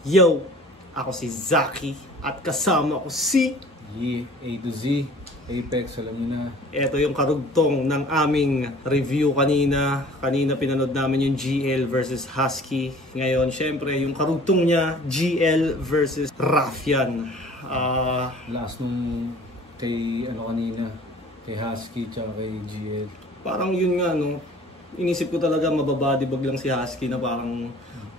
Yo! Ako si Zaki at kasama ko si A to Z, Apex, alam niyo na. Ito yung karugtong ng aming review kanina. Kanina pinanood namin yung GL versus Husky. Ngayon, syempre, yung karugtong niya, GL versus Ruffian. Last nung kay kanina, kay Husky tsaka kay GL. Parang yun nga, no? Inisip ko talaga mababadibag lang si Husky na parang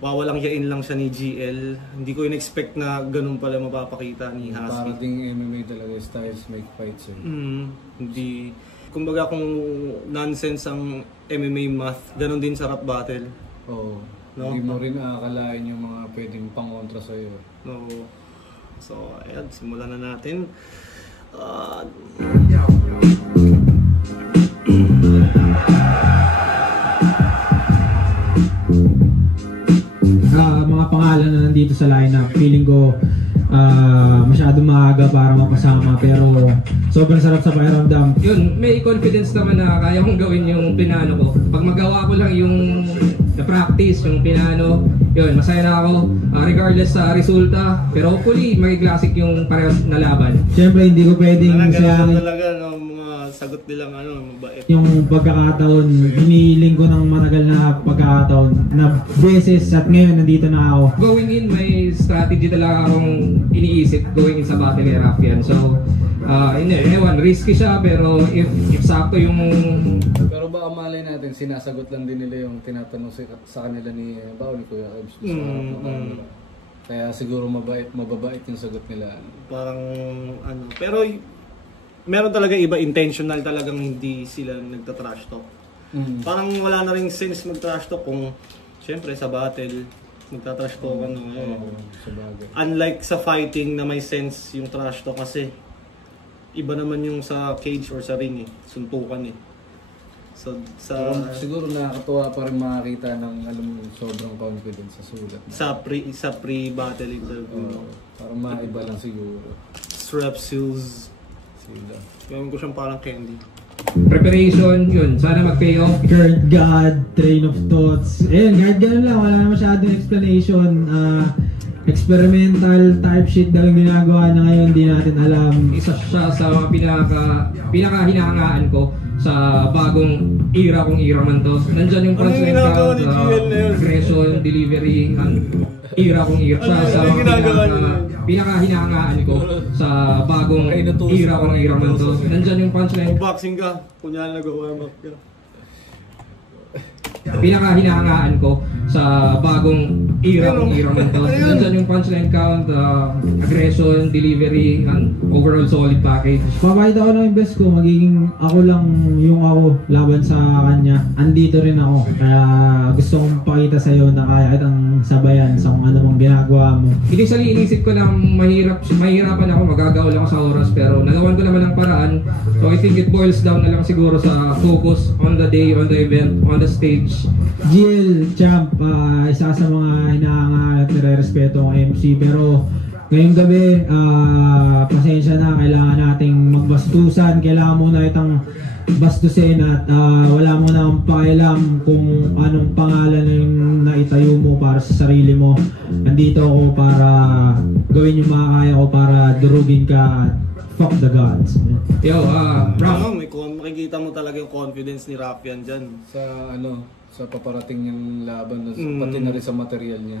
wawalang yain lang siya ni GL. Hindi ko in-expect na ganun pala mapapakita ni Husky. Parang ding MMA talaga, styles make fights eh. Hindi. Kumbaga kung nonsense ang MMA math, ganun din sa rap battle. Oo. No? Hindi mo rin aakalain yung mga pwedeng pangontra sa'yo. No. So, ayan, simulan na natin. Mga pangalan na nandito sa lineup, feeling ko masyado maaga para mapasama, pero sobrang sarap sa pakiramdam. Yun, may confidence naman na kaya kong gawin yung pinano ko. Pag magawa ko lang yung na-practice, yung pinano, yun, masaya na ako regardless sa resulta. Pero hopefully, mag-classic yung parehas na laban. Siyempre, hindi ko pwedeng sayangin talaga ng mga sagot nilang mabait. Yung pagkakataon, hinihiling ko ng matagal na pagkakataon na beses at ngayon nandito na ako. Going in, may strategy talaga akong iniisip going in sa battle ni Ruffian. So, ewan, risky siya pero if sakto yung... Pero baka malay natin, sinasagot lang din nila yung tinatanong sa kanila ni Kuya Ebs. Kaya siguro mababait yung sagot nila. Parang pero meron talaga iba, intentional talagang hindi sila nagta-trash talk. Parang wala na ring sense mag-trash talk kung siyempre sa battle magta-trash talk unlike sa fighting na may sense yung trash talk kasi iba naman yung sa cage or sa ring suntukan So siguro nakakatuwa pa rin makakita ng sobrang confidence sa sulat. Sa pre-battle interview. Parang maiba lang siguro. Strepsils. Gawin ko siyang parang candy. Preparation, yun, sana mag-pay off. Guard God, train of thoughts. Guard ganun lang, wala na masyadong explanation. Experimental type shit daw yung ginagawa na ngayon, di natin alam. Isa siya sa mga pinaka-hinahangaan ko sa bagong era kong era man to. Nandyan yung punchline count, aggression, delivery, era kong era. Siya sa pinaka-hinahangaan ko sa bagong era kong era man to. Nandyan yung punchline. Boxing ka, kunyari nag-warm up ka. Pinaka-hinahangaan ko sa bagong era kong era man to. Nandyan yung punchline count, aggression, delivery, overall solid package. Papakita ko lang yung best ko, magiging ako lang yung ako laban sa kanya. Andito rin ako, kaya gusto kong pakita sa'yo na kaya kitang sabayan sa kung ano mong ginagawa mo. Initially, inisip ko na mahirapan ako, magagawa ako sa oras, pero nagawan ko naman ang paraan. So I think it boils down na lang siguro sa focus on the day, on the event, on the stage. GL Champ, isa sa mga hinahangaan at nire-respeto ang MC, pero ngayong gabi, pasensya na, kailangan nating magbastusan, kailangan muna itang bastusin at wala mo na akong pakialam kung anong pangalan yung naitayo mo para sa sarili mo. Nandito ako para gawin yung makakaya ko para durugin ka at fuck the gods. Yo, makikita mo talaga yung confidence ni Ruffian dyan. Sa paparating niyang laban, pati na rin sa material niya.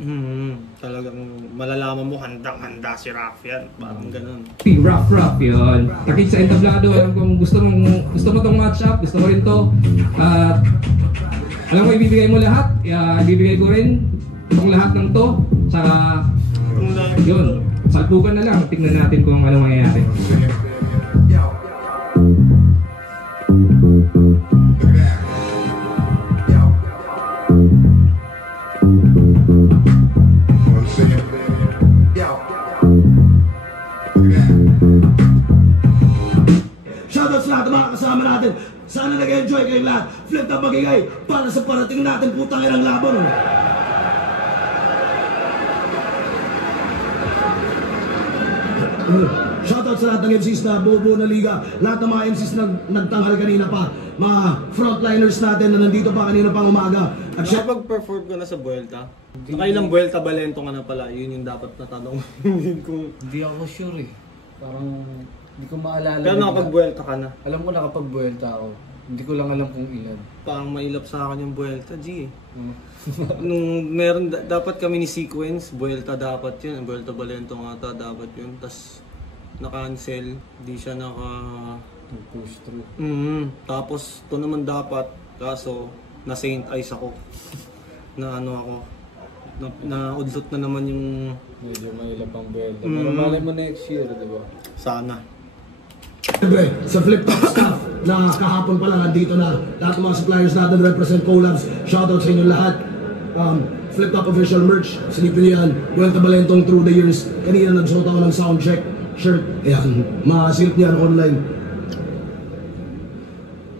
Talagang malalaman mo handang-handa si Ruffian. Parang ganun. Rough yun. Takit sa entablado, alam kung gusto mo tong match up, gusto mo rin to. Alam mo, ibibigay mo lahat. Ibibigay ko rin itong lahat ng to. Saka, yun, salpukan na lang. Tingnan natin kung ano mangyayari. Shoutout sa lahat ng mga kasama natin. Sana nag-enjoy kayong lahat. Flip na magigay para sa parating natin putang ilang laban. Shoutout sa lahat ng MCs na buo na liga. Lahat ng mga MCs na nagtanghal kanina pa. Mga frontliners natin na nandito pa kanina pang umaga. At siya, Nakapag-perform ka na sa Vuelta? Nakailang Vuelta Balento ka na pala? Yun yung dapat na tanong. Hindi ako sure eh. Parang hindi ko maalala. Pero nakapag-Vuelta ka na? Alam ko nakapag-Vuelta ako. Hindi ko lang alam kung ilan. Parang mailap sa akin yung Vuelta, G. Hmm. Nung meron, dapat kami ni Sequence, Vuelta dapat yun. Vuelta Balento nga dapat yun. Tapos na-cancel, di siya Push through. Tapos ito naman dapat, kaso na Saint Ice ako. Na ano ako, na udlot na naman yung Medyo mahilap ang Vuelta. Pero malay mo next year, di ba? sana. siyempre, sa Flip Top staff na kahapon pa lang nandito na lahat ng mga suppliers natin represent collabs. Shoutout sa inyo lahat. Flip Top official merch, silipin niyo yan. Vuelta Balentong through the years. Kanina nagsuot ako ng soundcheck shirt. Ayan, masilip niyan online.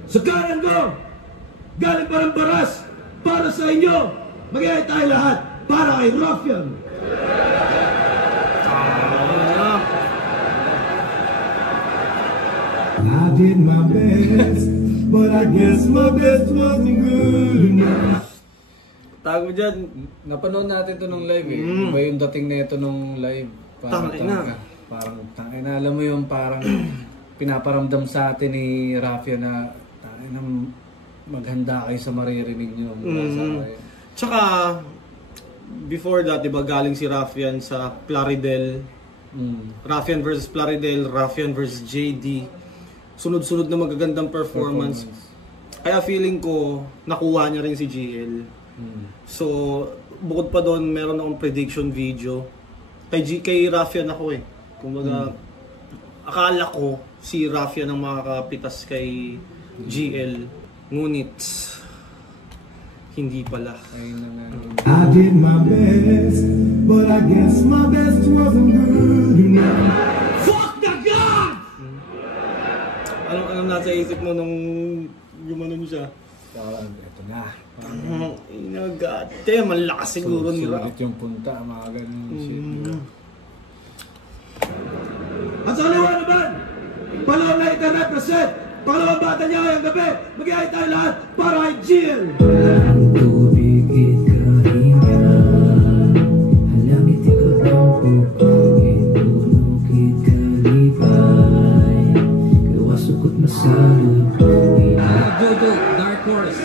Sa kanan ko, galing pa ng baras para sa inyo. Mag-iay tayo lahat para kay Ruffian. I did my best, but I guess my best wasn't good enough. Tago dyan. Napanood natin to nung live eh. Iba yung dating na ito nung live. Tangina. Parang tangina. Alam mo yung parang pinaparamdam sa atin ni Rafia na tangina, maghanda kayo sa maririnig nyo mula sa akin. Tsaka, before that, diba galing si Ruffian sa Plaridel. Ruffian versus Plaridel, Ruffian versus JD. Sunod-sunod na magagandang performance. Kaya feeling ko, nakuha niya rin si GL. So, bukod pa doon, meron akong prediction video. Kay Ruffian ako eh. Kumbaga, akala ko si Ruffian ang makakapitas kay GL. Ngunit, hindi pala. I did my best, but I guess my best wasn't good enough. Fuck the God! Anong nasa isip mo nung gumanon siya? Ito na. God damn, ang lakas siguro ni Raf. Sulit yung punta, mga ganun shit. At sa kaliwa naman, Palawang na ita-represent. Pangalawang bata niya ngayong gabi. Mag-iay tayo lahat para kay Jill. Jojo, Dark Horse.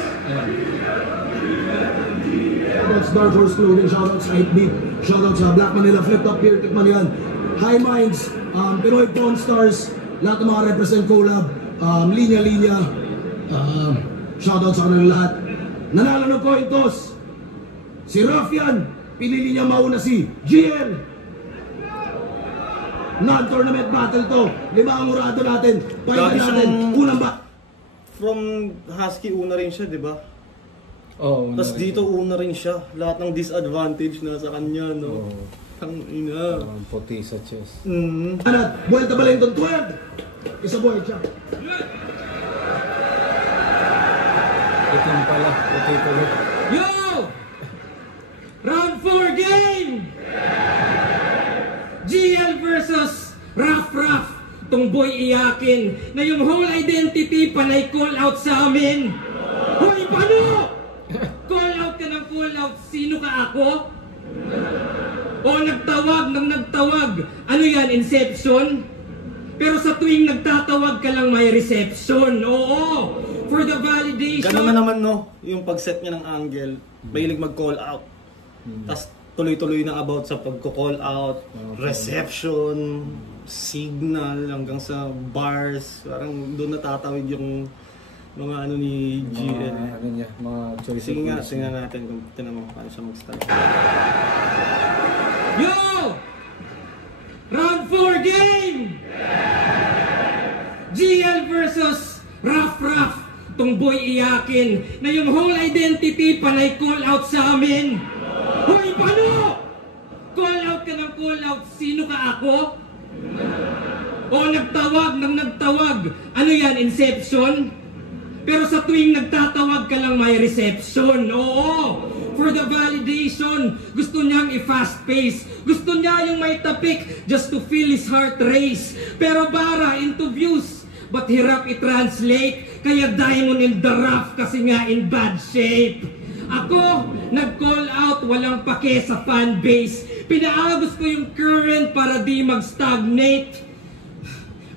Shoutouts Dark Horse Clothing, shoutouts sa 8-Beat, shoutouts sa Black Manila, Flip Top Here, tikman yan. High Minds, Pinoy Pawn Stars, lahat ng mga represent collab, linya-linya, shoutouts sa kanilang lahat. Nanalo ng coin toss, si Ruffian, pinili niya mauna si GL. Non-tournament battle to, 5 ang urado natin, pahinga natin, unang ba? From Husky, una rin siya, di ba? Oo. Tapos dito, una rin siya. Lahat ng disadvantage na sa kanya, no? Ang ina. Puti sa chest. Anat, Vuelta Balentong 12. Isa boy, siya. Itim pala. Puti pala. Yo! Round 4 game! GL versus Raf. Tong boy iyakin na yung whole identity panay call out sa amin. Hoy, paano? Call out ka ng call out. Sino ka ako? O nagtawag ng nagtawag. Ano yan, Inception? Pero sa tuwing nagtatawag ka lang may reception. Oo, for the validation. Ganun na naman, no? Yung pag-set niya ng angle, mahilig mag-call out. Tapos tuloy-tuloy na about sa pagko-call out, reception, signal, hanggang sa bars. Parang doon natatawid yung mga ano ni GL. Ano niya, mga choice. Sige nga, tingnan natin kung tinanong paano siya mag-start. Yo! Round 4 game! GL versus Raf. Tong boy iyakin na yung whole identity panay call out sa amin. Hoy, paano? Call out ka ng call out. Sino ka ako? O nagtawag ng nagtawag. Ano yan, Inception? Pero sa tuwing nagtatawag ka lang may reception. Oo, for the validation. Gusto niyang i-fast pace. Gusto niya yung may tapik just to feel his heart race. Pero bara into views. But hirap i-translate. Kaya diamond in the rough kasi nga in bad shape. Ako, nag-call out, walang pake sa fanbase. Pinaagos ko yung current para di mag-stagnate.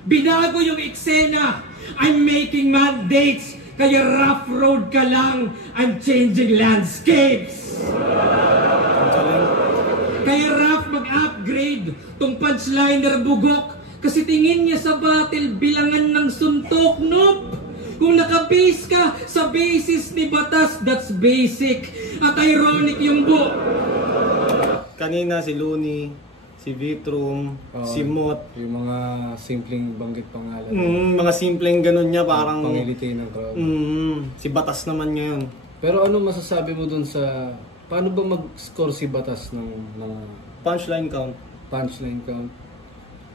Binago yung eksena. I'm making mandates. Kaya rough road ka lang. I'm changing landscapes. Kaya rough mag-upgrade. Tong punchliner bugok. Kasi tingin niya sa battle bilangan ng suntok. Nope. Kung nakabase ka sa basis ni Batas, that's basic. At ironic yung Kanina si Looney, si Vitrum, si Mot. Yung mga simpleng banggit pangalan. Mga simpleng ganun niya, parang... Pangiliti ng crowd. Si Batas naman ngayon. Pero ano masasabi mo dun sa... Paano ba mag-score si Batas ng Punchline count. punchline count?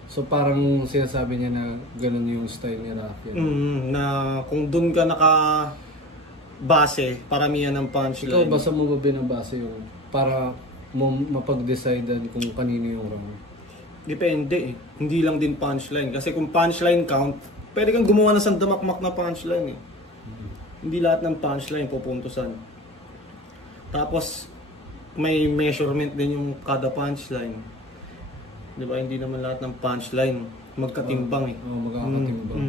So parang sinasabi niya na ganun yung style ni Rafi. Na kung dun ka naka-base, paramihan ng punchline. Ikaw, basta mo ba binabase yung... Para mo mapag-decidean kung kanino yung round? Depende eh. Hindi lang din punchline. Kasi kung punchline count, pwede kang gumawa ng sandamakmak na punchline eh. Hindi lahat ng punchline pupuntusan. Tapos, may measurement din yung kada punchline. Diba? Hindi naman lahat ng punchline magkatimbang eh. Oo, magkakatimbang.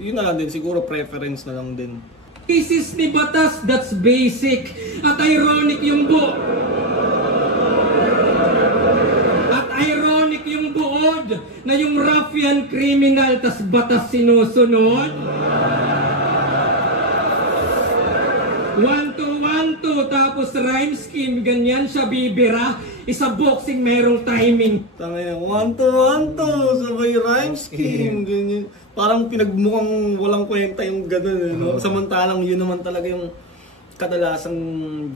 Yun na lang din. Siguro preference na lang din. basis ni Batas, that's basic. At ironic yung buod na yung ruffian criminal tas Batas sinusunod. 1-2-1-2 tapos rhyme scheme, ganyan siya bibira. Isa boxing merong timing. Tangina, 1-2-1-2 sabay rhyme scheme, ganyan. Parang pinagmukhang walang kwenta yung gano'n, no? Samantalang yun naman talaga yung kadalasang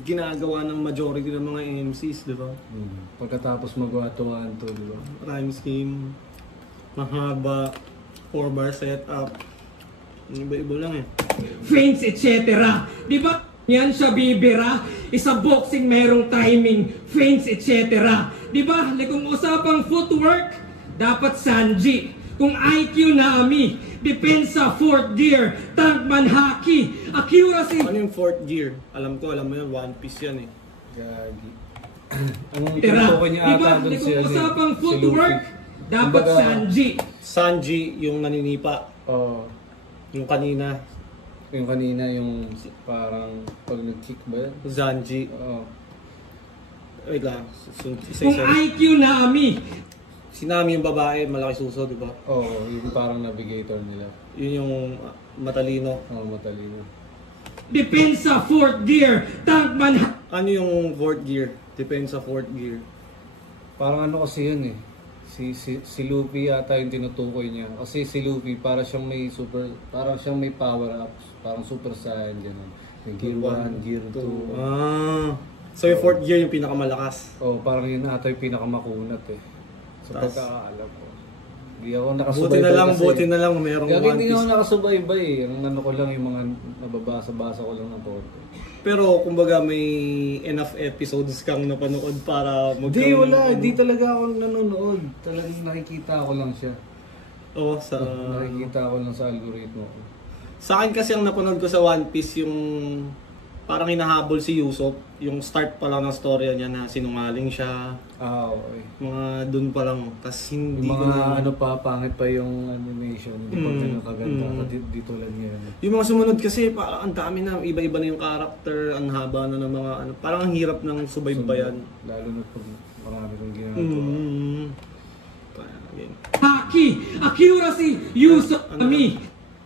ginagawa ng majority ng mga MCs, di ba? Pagkatapos mag-1-2-1-2, di ba? Rhyme scheme, mahaba, 4-bar setup, iba-iba lang eh. Feints, etc. Di ba? Yan siya bibira. Isa boxing merong timing. Feints, etc. Di ba? Kung usapang footwork, dapat Sanji. Kung IQ Nami, depensa, fourth gear, tankman haki, accuracy. Ano yung fourth gear? Alam mo yun, One Piece yan eh. Gagi. Ang Tira. tinutukoy niya Diba? ata dun Kung usapang footwork, dapat Kumbaga, Sanji. Sanji yung naninipa. Oo. Yung kanina, Yung kanina, yung parang pag nag-kick ba yan? Zanji. Oo. Wait lang. Kung Isa-isa. IQ Nami, Si Nami yung babae, malaki suso, di ba? Oo, yung parang navigator nila. Yun yung matalino. Oo, matalino. depensa, fourth gear, tankman haki. Ano yung fourth gear? Depends sa fourth gear. Parang ano kasi yun eh. Si Luffy yata yung tinutukoy niya. Kasi si Luffy parang siyang may power ups. Parang super saiyan gano'n. May gear 1, gear 2. So yung fourth gear yung pinakamalakas. Oh, parang yun ata yung pinakamakunat eh. Sa pagkakaalam ko. Hindi ako Buti nakasubaybay na lang merong Gagi One hindi ako Piece. nakasubaybay eh. Ang ano ko lang yung mga nababasa-basa ko lang ng konti. Pero kumbaga may enough episodes kang napanood para Hindi, wala. Hindi talaga ako nanonood. Talagang nakikita ko lang siya. Oo, sa... Nakikita ko lang sa algoritmo ko. Sa akin kasi ang napanood ko sa One Piece yung parang hinahabol si Usopp. Yung start pa lang ng storya niya na sinungaling siya. Ah, okay. Mga dun pa lang. Tapos hindi Yung ko mga na... ano pa, pangit pa yung animation. Hindi pa ganun kaganda. Di tulad ngayon. Yung mga sumunod kasi parang ang dami na, iba-iba na yung character, ang haba na ng mga ano. Parang ang hirap ng subaybayan. Lalo na pag marami kong ginagawa. Haki, accuracy, use of me.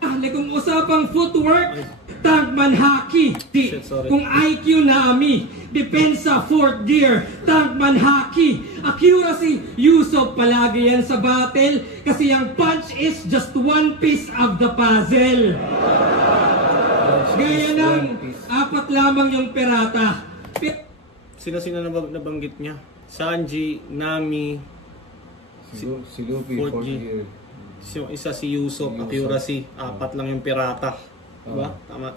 Kung usapang footwork, tankman haki. sorry. Kung IQ Nami, depensa, fourth gear, tankman haki. Accuracy, use of palagi yan sa battle. Kasi ang punch is just one piece of the puzzle. Gaya ng apat lamang yung pirata. Sino-sino nabanggit niya? Sanji, Nami, Si Luffy, 4G. 4th year. yung isa si Usopp, accuracy, apat lang yung pirata. Diba? Tama.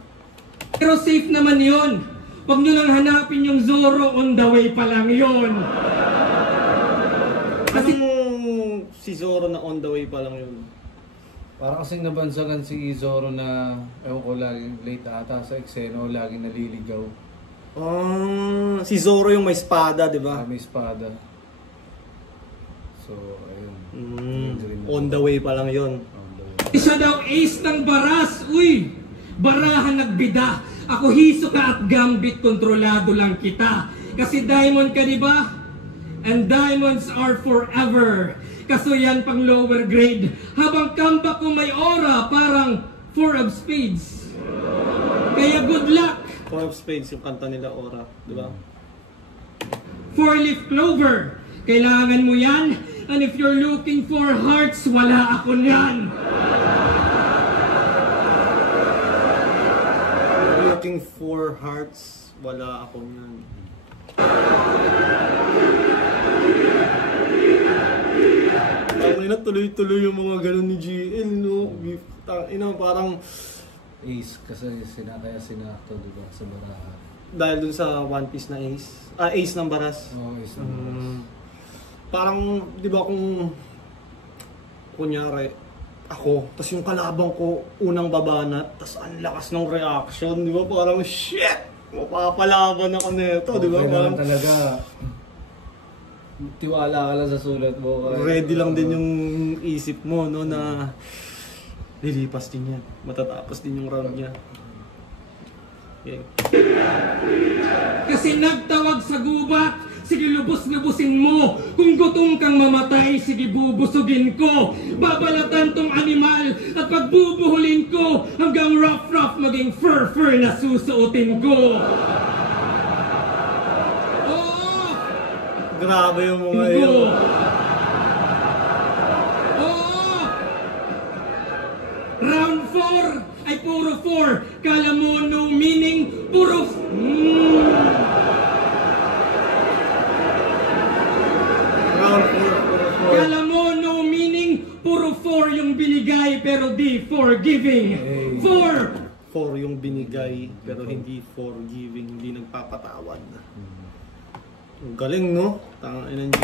Pero safe naman yun. Huwag nyo lang hanapin yung Zoro, on the way pa lang yun. Kasi si Zoro na on the way pa lang yun. Parang kasing nabansagan si Zoro na, ewan ko, laging late ata sa eksena o laging naliligaw. Si Zoro yung may espada, di ba? May espada. So, ayun. On the way pa lang yun. Isa daw ace ng baras. Uy! Barahan nagbida. Ako hiso ka at gambit, kontrolado lang kita. Kasi diamond ka, di ba? And diamonds are forever. Kaso yan pang lower grade. Habang comeback ko may aura, parang 4 of spades. Kaya good luck. 4 of spades yung kanta nila, Aura. Di ba? 4-leaf clover. Kailangan mo yan. And if you're looking for hearts, wala ako niyan. Looking for hearts, wala ako niyan. Tuloy-tuloy yung mga ganun ni GL, no? Parang Ace, kasi kaya sinakto, di ba, sa baraha. dahil dun sa One Piece na Ace. Ace ng Baras. Oo, Ace ng Baras. Parang, di ba kung kunyari, ako, tas yung kalabang ko, unang babanat, tas ang lakas ng reaction, di ba? Parang, shit! Mapapalaban ako nito, di ba? Parang talaga, tiwala ka lang sa sulat mo. Ready lang din yung isip mo, no, na lilipas din yan. Matatapos din yung round niya. Okay. Kasi nagtawag sa gubat, sige lubos-lubusin mo. Kung gutom kang mamatay, sige bubusugin ko. Babalatan tong animal at pagbubuhulin ko hanggang rough maging fur na susuotin ko. Oo! Grabe yung mga yun. Oo! Round 4 ay puro 4. Kala mo no meaning, puro Round 4. Kala mo no meaning, puro 4 yung binigay pero di forgiving. 4! 4 yung binigay pero hindi forgiving, hindi nagpapatawad. Ang galing, no?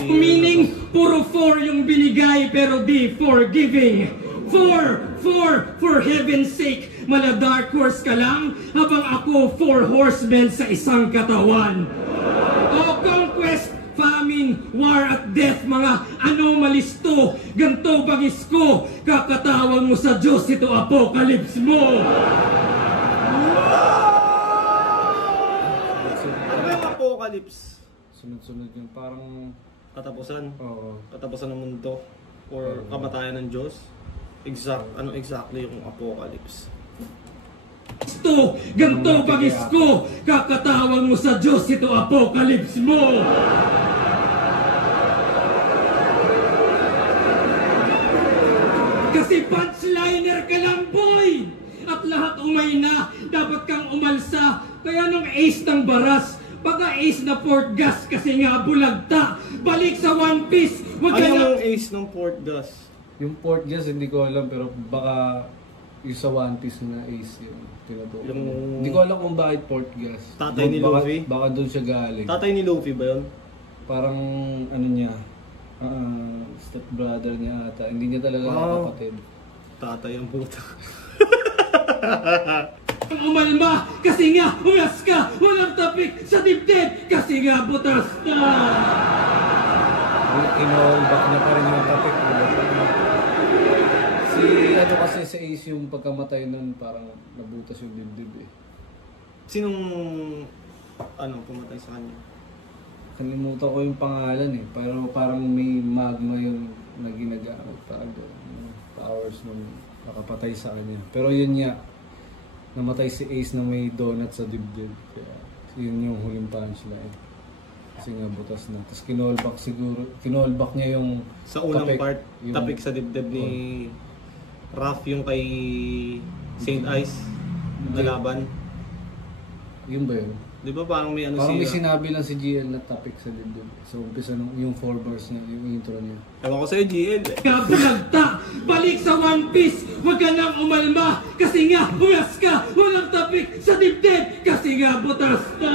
Meaning, puro 4 yung binigay pero di forgiving. 4! For heaven's sake, mala dark horse ka lang habang ako 4 horsemen sa isang katawan. O conquest, famine, war at death, mga anomalies to, ganto bangis ko, kakatawag mo sa Diyos, ito apocalypse mo. Ano ba yung apocalypse? Sunod-sunod yung parang... Katapusan? Oo. Katapusan ng mundo? Or kamatayan ng Diyos? Ano exactly yung apocalypse? Ito, ganto bangis ko, kakatawag mo sa Diyos, ito apocalypse mo. Kasi punchliner ka lang, boy! At lahat umay na, dapat kang umalsa. Kaya nung ace ng Baras, pagka ace na Port Gas kasi nga bulagta, balik sa One Piece, wag ka Ano na... yung ace ng Port Gas? Yung Port Gas, hindi ko alam, pero baka yung sa One Piece na Ace yung tinutukoy. Hindi ko alam kung bakit Port Gas. Tatay ni Luffy? Baka doon siya galing. Tatay ni Luffy ba yun? Parang ano niya, stepbrother niya ata. Hindi niya talaga kapatid. Tatay ang puta. Umalma, kasi nga ulas ka, walang tapik sa dibdib, kasi nga butas ka. Kinallback niya pa rin yung topic. Ano kasi sa Ace yung pagkamatay nun, parang nabutas yung dibdib eh. Sinong pumatay sa kanya? Kalimutan ko yung pangalan eh. Pero parang may magma yung na ginagamit. Parang powers nung nakapatay sa kanya. Pero yun nga, namatay si Ace na may donut sa dibdib. Kaya yun yung huling punchline. Kasi nga butas na. Tapos kinallback niya yung Sa unang tapik, part, yung, tapik sa dibdib ni Ruff yung kay Saint Ice na laban. Yun ba yun? Di ba parang may Parang may siya? sinabi lang si GL na tapik sa dibdib. So umpisa nung yung 4 bars niya, yung intro niya. Ewan ko sa'yo, GL. Kapulagta, balik sa One Piece, huwag ka nang umalma, kasi nga ulas ka, walang tapik sa dibdib, kasi nga butas ka.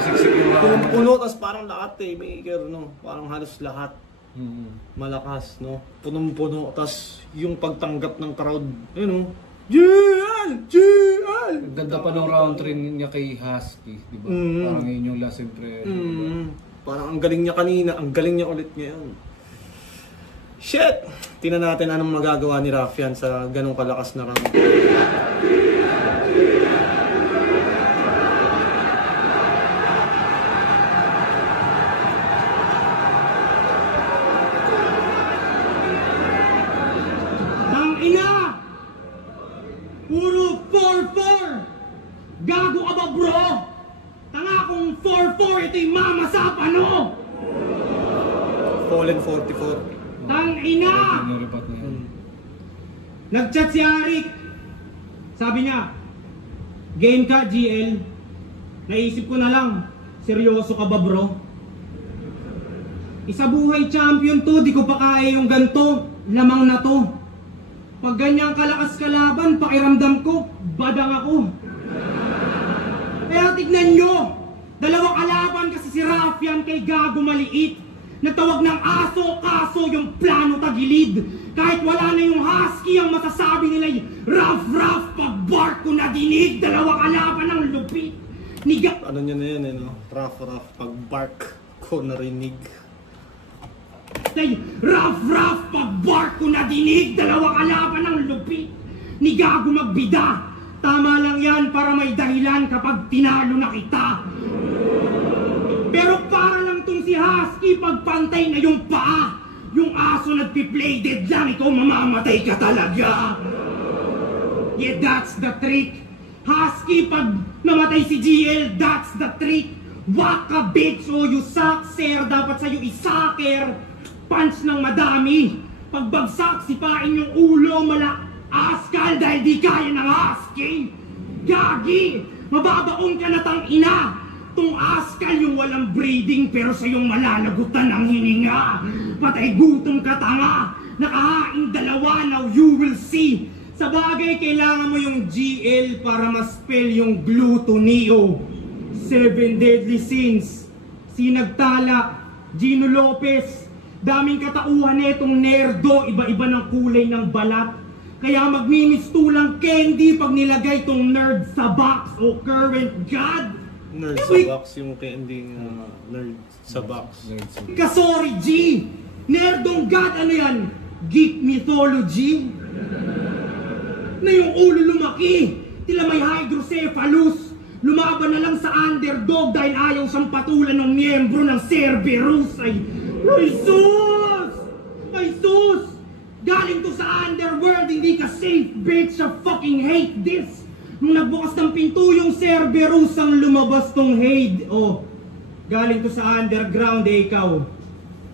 Siksik yung punong-puno, tapos parang lahat maker, no? Parang halos lahat. Malakas, no? Punong-puno, tapos yung pagtanggap ng crowd, yun, no? GL! GL! Ganda pa ng round 3 niya kay Husky, di ba? Parang yun yung last impression. Parang ang galing niya kanina, ang galing niya ulit ngayon. Shit! Tingnan natin anong magagawa ni Raffian sa ganong kalakas na round. Tangina! Puro 4-4! Gago ka ba, bro? Tanga kung 4-4, ito'y mama sa pano! Fallen 44. Tangina! Nag-chat si Arik. Sabi niya, game ka, GL. Naisip ko na lang, seryoso ka ba, bro? Isa buhay champion to, di ko pa kaya yung ganto. Lamang na to. Pag ganyang kalakas kalaban, pakiramdam ko, badang ako. Kaya tignan nyo, dalawang kalaban kasi si Raffian kay Gago maliit. Nagtawag ng aso, kaso yung plano tagilid. Kahit wala na yung Husky, ang masasabi nila'y rough, pag-bark ko na dinig. Dalawang kalaban ng lupit. Ano niya na yan, no? Rough, pag-bark ko narinig. Rough, pag-bark ko na dinig. Dalawang kalaban ng lupit. Ni Gago magbida. Tama lang yan para may dahilan kapag tinalo na kita. Pero para lang tong si Husky pagpantay na yung paa. Yung aso nagpi-play dead lang, ikaw mamamatay ka talaga. Yeah, that's the trick. Husky, pag namatay si GL, that's the trick. Waka bitch, oh you suck, sir. Dapat sa'yo isaker. Punch ng madami. Pagbagsak, sipain yung ulo, askal dahil di kaya ng Husky. Gagi, mababaong ka na tangina. Tung askal yung walang breeding pero sa yung malalagutan ng hininga. Patay gutom ka tanga. Nakahaing dalawa, now you will see. Sa bagay, kailangan mo yung GL para ma-spell yung glutonio. 7 deadly sins. Sinagtala, Gino Lopez. Daming katauhan netong nerdo, iba-iba ng kulay ng balat. Kaya magmimistulang candy pag nilagay tong nerd sa box o current god. Nerd sa box, yung candy nerd sa box. Sorry G! Nerdong god, ano yan? Geek mythology? Na yung ulo lumaki, tila may hydrocephalus. Lumaban na lang sa underdog dahil ayaw siyang patulan ng miyembro ng Cerberus. Ay sus! Ay sus! Galing to sa underworld, hindi ka safe, bitch. I fucking hate this. Nung nagbukas ng pinto yung Cerberus ang lumabas tong Hade. Oh, galing to sa underground ikaw.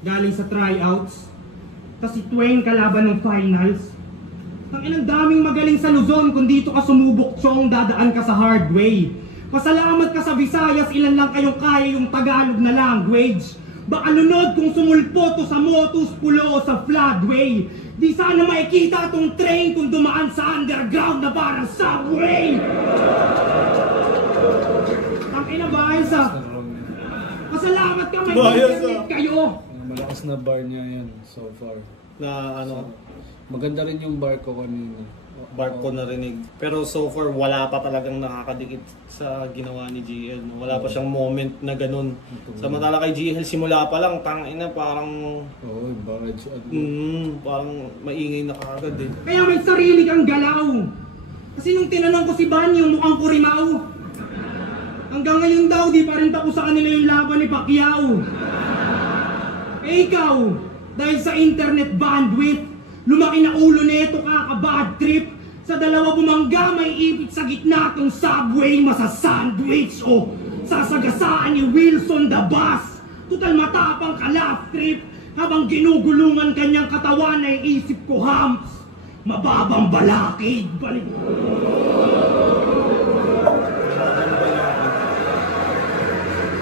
Galing sa tryouts. Tas si Twain kalaban ng finals. Ang daming magaling sa Luzon, kung dito ka sumubok chong, dadaan ka sa hard way. Pasalamat ka sa Visayas, ilan lang kayong kaya yung Tagalog na language. Baka lunod kung sumulpo to sa Motus Pulo o sa floodway. Di sana makikita tong train kung dumaan sa underground na parang subway. Ang ina ba, Isa? Pasalamat ka, may internet kayo. Malakas na bar niya yan so far. Na ano? Maganda rin yung bar ko kanina. Bar ko narinig. Pero so far, wala pa talagang nakakadikit sa ginawa ni GL. Wala pa siyang moment na ganun. Samantala kay GL, simula pa lang, tangina, parang... Oo, barrage. Parang maingay na kagad eh. Kaya may sarili kang galaw. Kasi nung tinanong ko si Bani, yung mukhang kurimaw. Hanggang ngayon daw, di pa rin tapos sa kanila yung laban ni Pacquiao. Eh ikaw, dahil sa internet bandwidth, lumaki na ulo neto kaka-bad trip. Sa dalawa bumangga, may ipit sa gitna tong subway, masasandwich o sasagasaan ni Wilson the Bus. Tutal matapang ka-laugh trip, habang ginugulungan kanyang katawan ay isip ko humps. Mababang balakid, balik.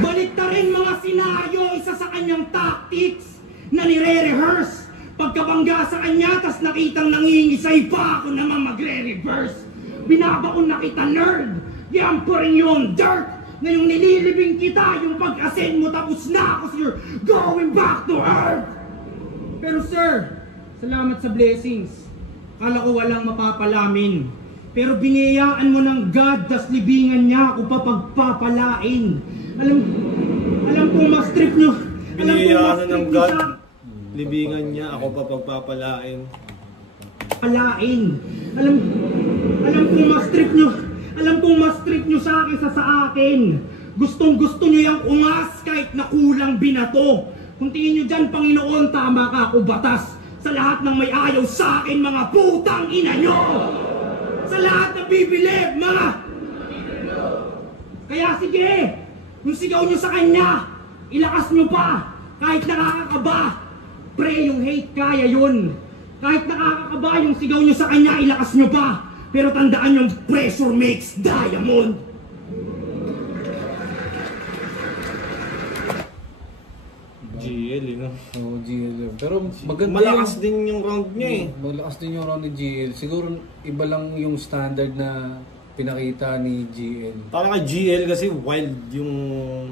Balik na rin mga senaryo, isa sa kanyang tactics na nire-rehearse. Pagkabangga sa kanya, tas nakitang nangingisay pa ako naman magre-reverse. Binabaon na kita, nerd. Yan pa rin yung dirt. Ngayong nililibing kita, yung pag-ascend mo tapos na kasi you're going back to Earth! Pero sir, salamat sa blessings. Kala ko walang mapapalamin. Pero biniyaan mo ng God, tas libingan niya ako papagpapalain. Alam kong mas trip nyo. Biniyaan ng God, libingan niya ako papagpapalain. Palain. Alam kong mas trip nyo. Alam kong mas trip nyo sa akin sa akin. Gustong gusto nyo yung ungas kahit na kulang binato. Kung tingin nyo dyan, Panginoon, tama ka ako batas. Sa lahat ng may ayaw sa akin, mga putang ina nyo! Sa lahat ng bibilib, mga... Kaya sige, yung sigaw nyo sa kanya, ilakas nyo pa, kahit nakakakaba. Pre, yung hate kaya yun. Kahit nakakakaba yung sigaw nyo sa kanya, ilakas nyo pa. Pero tandaan yung pressure makes diamond. GL, no? Oo, GL. Pero maganda Malakas din yung round niya eh. Malakas din yung round ni GL. Siguro iba lang yung standard na pinakita ni GL. Parang kay GL kasi wild yung...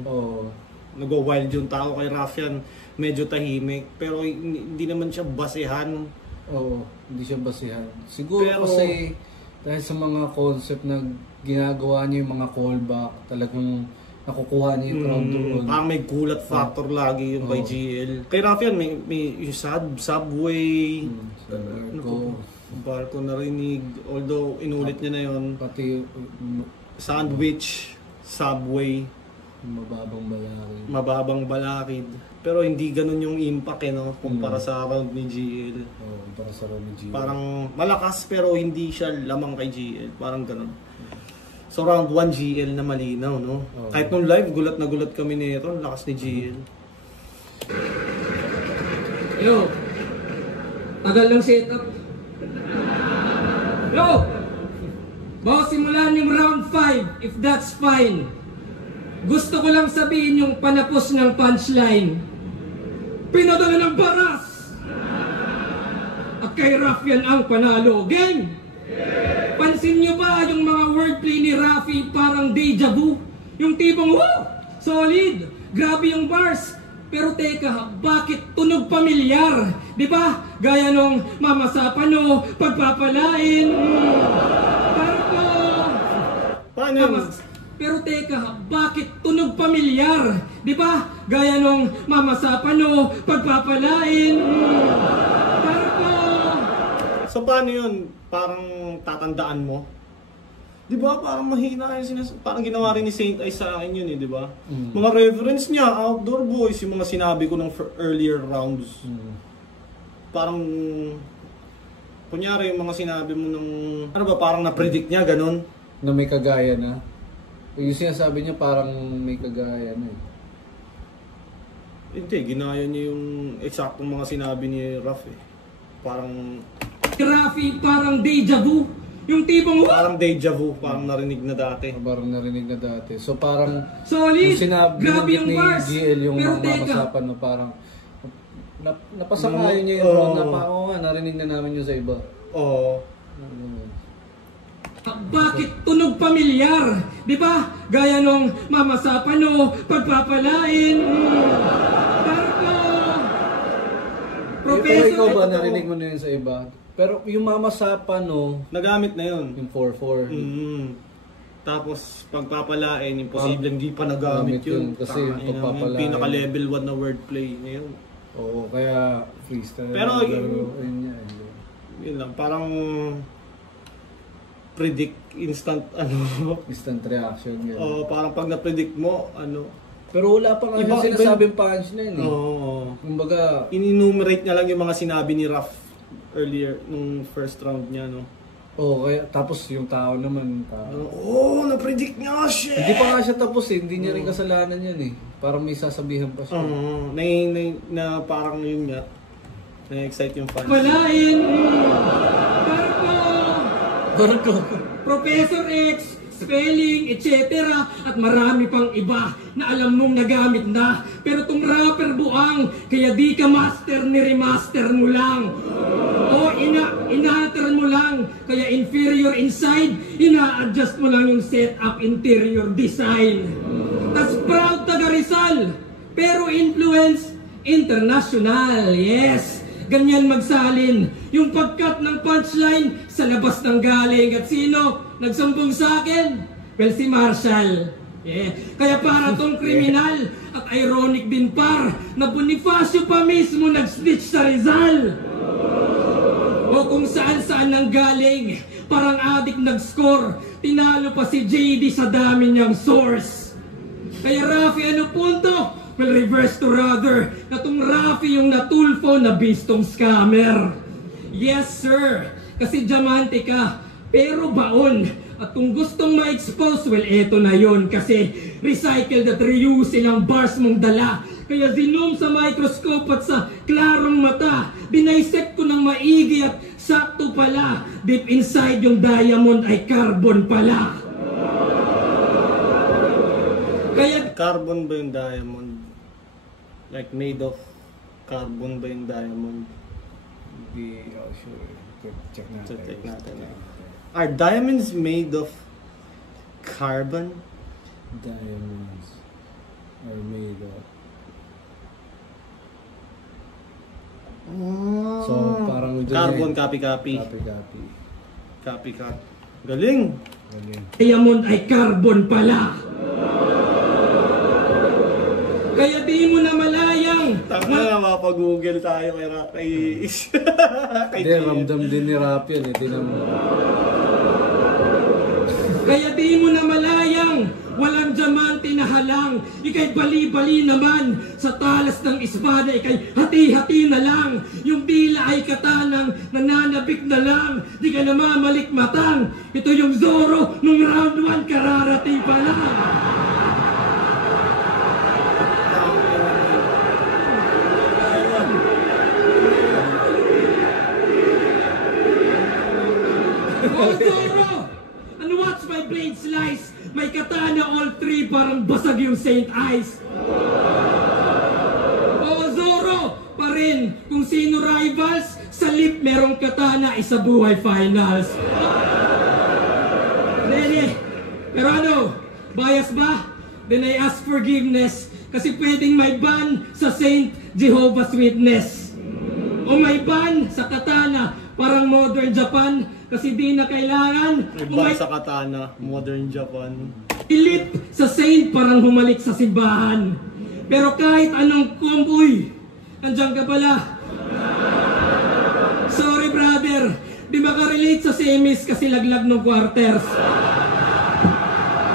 Oo. Nag-wild yung tao. Kay Ruffian medyo tahimik. Pero hindi naman siya basehan. Oo, hindi siya basehan. Siguro Pero, kasi dahil sa mga concept na ginagawa niya yung mga callback, talagang nakukuha niya yung crowd doon. Parang may gulat factor lagi yung kay GL. Kay Ruffian may yung Subway, barko narinig. Although inulit niya na yun. Pati Sandwich, Subway, mababang balakid. Pero hindi ganun yung impact no, kumpara sa round ni GL. Kumpara sa round ni GL. Parang malakas pero hindi siya lamang kay GL. Parang ganun. So round 1 GL na malinaw, no? Kahit nung live, gulat na gulat kami nito, lakas ni GL. Yo! Tagal ng setup. Yo! Bago simulan yung round 5, if that's fine. Gusto ko lang sabihin yung panapos ng punchline. Pinadala ng baras! At kay Ruffian ang panalo. Game! Pansin nyo ba yung mga wordplay ni Rafi parang deja vu? Yung tipong, woo! Solid! Grabe yung bars! Pero teka, bakit tunog pamilyar? Di ba? Gaya nung mamasapano, pagpapalain. Parko! Paano yun? Pero teka, bakit tunog pamilyar? Di ba? Gaya nung mamasapano, pagpapalain. Parko! So paano yun? Parang tatandaan mo? Di ba? Parang mahina yung parang ginawa rin ni Saint Ice sa akin yun eh, di ba? Mga reference niya, Outdoor Boys, yung mga sinabi ko ng earlier rounds. Parang, kunyari yung mga sinabi mo ng, ano ba, parang na-predict niya, ganun? Na may kagaya na? Yung sinasabi niya parang may kagaya na eh. Hindi, ginaya niya yung eksaktong mga sinabi ni Ruff eh. Parang... Rafi, parang deja vu. Yung tipong, parang deja vu, parang narinig na dati. Parang narinig na dati. So parang solid, yung sinabi grabe yung ni bars. GL yung pero mamasapan no, parang napasakayo niya yung round na pa, nga, narinig na namin yun sa iba. Oo. Bakit tunog pamilyar? Di ba? Gaya nung mamasapano, pagpapalain. Parko! Professor, ikaw ba narinig mo na yun sa iba? Pero yung mamasapa no, nagamit na yun. Yung 4-4. Tapos pagpapalain, imposible hindi pa nagamit yun. Kasi yung pagpapalain. Yung pinaka level 1 na wordplay na yun. Oo, kaya freestyle. Pero yun lang, parang predict instant instant reaction yun. Oo, parang pag na-predict mo, pero wala pa nga siya sinasabing punchline eh. Oo. Kumbaga, in-enumerate niya lang yung mga sinabi ni Ruff earlier nung first round niya, no? Oo, kaya tapos yung tao naman. Na-predict niya, shit! Hindi pa nga siya tapos eh, hindi niya rin kasalanan yun eh. Parang may sasabihan pa siya. Oo, na parang yun nga, na-excite yung fans. Palain! Barko! Professor X, spelling, etc. at marami pang iba na alam mong nagamit na. Pero tong rapper buang, kaya di ka master ni remaster mo lang. O Ina-alteran mo lang, kaya inferior inside, ina-adjust mo lang yung setup interior design. Tas proud taga Rizal, pero influence international, yes. Ganyan magsalin, yung pagkat ng punchline sa labas ng galing. At sino nagsumbong sa akin? Well, si Marshall. Yeah. Kaya para tong kriminal at ironic din par na Bonifacio pa mismo nag-snitch sa Rizal. O kung saan-saan nang galing, parang adik nag-score, tinalo pa si JD sa dami niyang source. Kaya Rafi, ano punto? Well, reverse to rather, na tong Rafi yung natulfo na bistong scammer. Yes sir, kasi diamante ka, pero baon. At kung gustong ma-expose, well, eto na yon. Kasi recycled at reuse ilang bars mong dala. Kaya zinom sa microscope at sa klarong mata, dinaisect ko ng maigi at sakto pala. Deep inside yung diamond ay carbon pala. Kaya Carbon ba yung diamond? Like made of carbon ba yung diamond? Hindi ako sure. Check natin. So, check natin. Are diamonds made of carbon? Diamonds are made of... So, parang dyan carbon, eh. copy-copy. Copy-copy. Copy-cut. Galing! Galing. diamond ay carbon pala. Kaya di mo na malayang Tanga, mapag-google tayo kay Hindi, ramdam din ni Rap yan eh. Tinan mo. Kaya di mo na malayang walang diamante na halang. Ika'y bali-bali naman sa talas ng espada. Ika'y hati-hati na lang. Yung dila ay katanang nananabik na lang. Di ka na mamalikmatang. Ito yung Zoro nung round 1 kararating pa lang. Oh Zoro! And watch my blade slice. May katana all three, parang basag yung Saint Ice. Oh Zoro! Pa rin, kung sino rivals, sa lip merong katana, isa buhay finals. Nene, pero ano, bias ba? Then I ask forgiveness, kasi pwedeng may ban sa Saint Jehovah's Witness. O may ban sa katana, parang modern Japan, kasi di na kailangan. Iba sa katana, modern Japan. Ilip sa saint, parang humalik sa simbahan. Pero kahit anong kumpuy, nandiyan ka pala. Sorry brother, di makarelate sa semis kasi laglag ng quarters.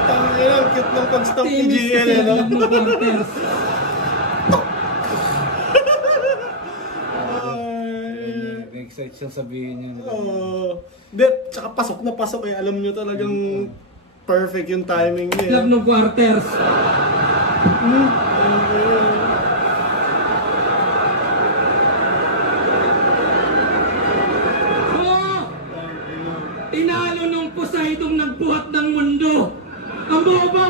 Tanga yan, cute ng pag-stop ni Semis GL, kasi ano? laglag ng quarters. Na-excite siyang sabihin niya. Hindi, tsaka pasok na pasok eh. Alam nyo talagang perfect yung timing niya. Laglag ng quarters. Oh! Tinalo nung Poseidon nagbuhat ng mundo. Ang bobo!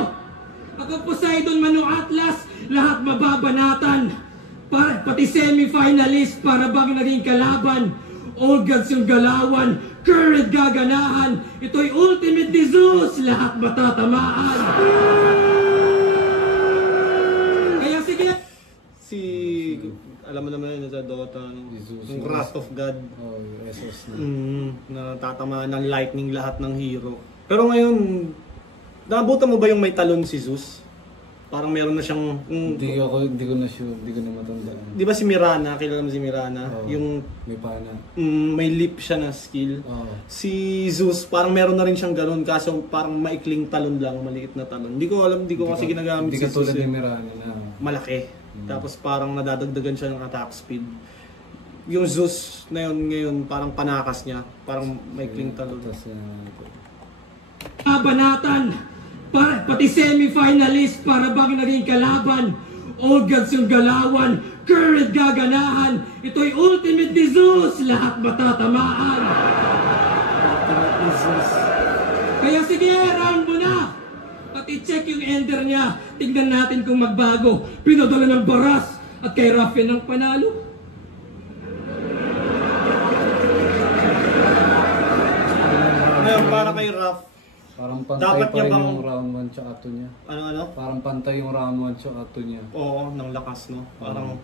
Ako Poseidon, Manu Atlas, lahat mababanatan. Pati semi-finalist para bang naging kalaban. All gods yung galawan, current gaganahan. Ito'y ultimate ni Zeus, lahat matatamaan. Kaya sige. Alam mo naman yun sa Dota, Zeus. yung Wrath of God. Oh, yung Esos na. Na tatamaan ng lightning lahat ng hero. Pero ngayon, naabutan mo ba yung may talon si Zeus? Parang meron na siyang... Hindi ko na sure, hindi ko na matandaan. Di ba si Mirana, kilala mo si Mirana? Oh, yung may pana. may lip siya na skill. Oh. Si Zeus, parang meron na rin siyang ganun, kaso parang maikling talon lang, maliit na talon. Hindi ko alam, hindi ko kasi ginagamit si Zeus. Hindi ka tulad ni eh. Mirana na Malaki. Tapos parang nadadagdagan siya ng attack speed. Yung Zeus na yun ngayon, parang panakas niya. Parang maikling talon. Banatan, pati semi-finalist para bang naging kalaban. All gods yung galawan, current gaganahan. Ito'y ultimate ni Zeus, lahat matatamaan. Ultimate ni Zeus. Kaya sige, round mo na. At i-check yung ender niya. Tignan natin kung magbago. Pinadala ng baras at kay Rafi ng panalo. para kay Raph, Parang pantay dapat pa niya rin bang... yung round 1 tsaka 2 niya. Ano? Parang pantay yung round 1 tsaka 2 niya. Oo, ng lakas, no? Parang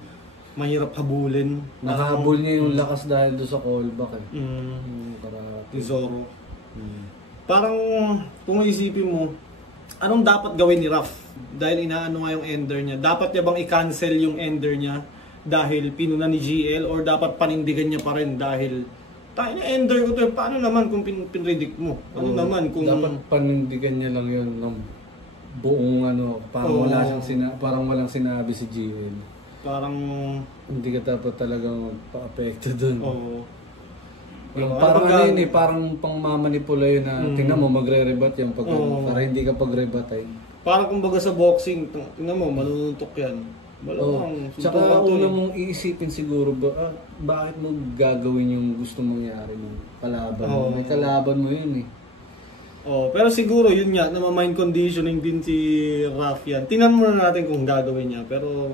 mahirap habulin. Nakahabol niya yung lakas dahil doon sa callback eh. Yung karate. Zoro. Parang kung isipin mo, anong dapat gawin ni Raph? Dahil inaano nga yung ender niya. Dapat niya bang i-cancel yung ender niya dahil pinuna ni GL, or dapat panindigan niya pa rin dahil tayo na ender ko to, paano naman kung pinredict mo? Ano naman kung... Dapat panindigan niya lang yun ng buong ano, parang parang walang sinabi si GL. Parang... Hindi ka dapat talagang magpa-apekto dun. Oo. Yung parang ano yun parang pang-mamanipula yun na tingnan mo magre-rebat yan pag, para hindi ka pag-rebatay. Parang kumbaga sa boxing, tingnan mo, manununtok yan. Tsaka una mong iisipin siguro, bakit mo gagawin yung gusto mangyari ng kalaban mo? May kalaban mo yun eh. Pero siguro yun nga, mind conditioning din si Raph yan. Tingnan muna natin kung gagawin niya, pero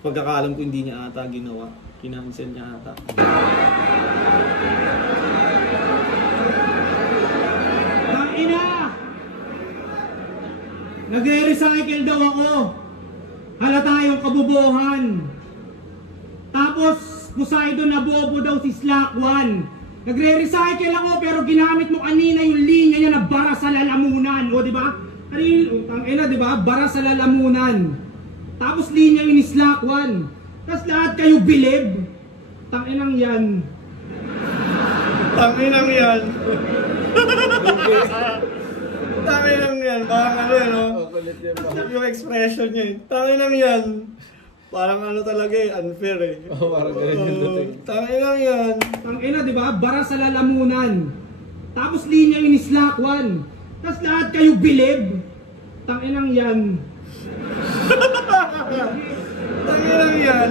pagkakaalam ko hindi niya ata ginawa. Kinancel niya ata. Tangina! Nagre-recycle daw ako. Halata yung kabubuhan. Tapos, Poseidon na bobo daw si Slack 1. Nagre-recycle ako pero ginamit mo kanina yung linya niya na bara sa lalamunan. O, di ba? Tangina, di ba? Bara sa lalamunan. Tapos linya yun ni Slack 1. Tapos lahat kayo bilib. Tanginang yan. Tanginang yan. Tanginang yan. Parang ano yun, no? Yung expression niya eh. Tanginang yan. Parang ano talaga eh, unfair eh. Parang ganyan yung dating. Tanginang yan. Tangina, di ba? Bara sa lalamunan. Tapos linya yun ni Slack 1. Tapos lahat kayo bilib. Tanginang yan. Tanginang yan.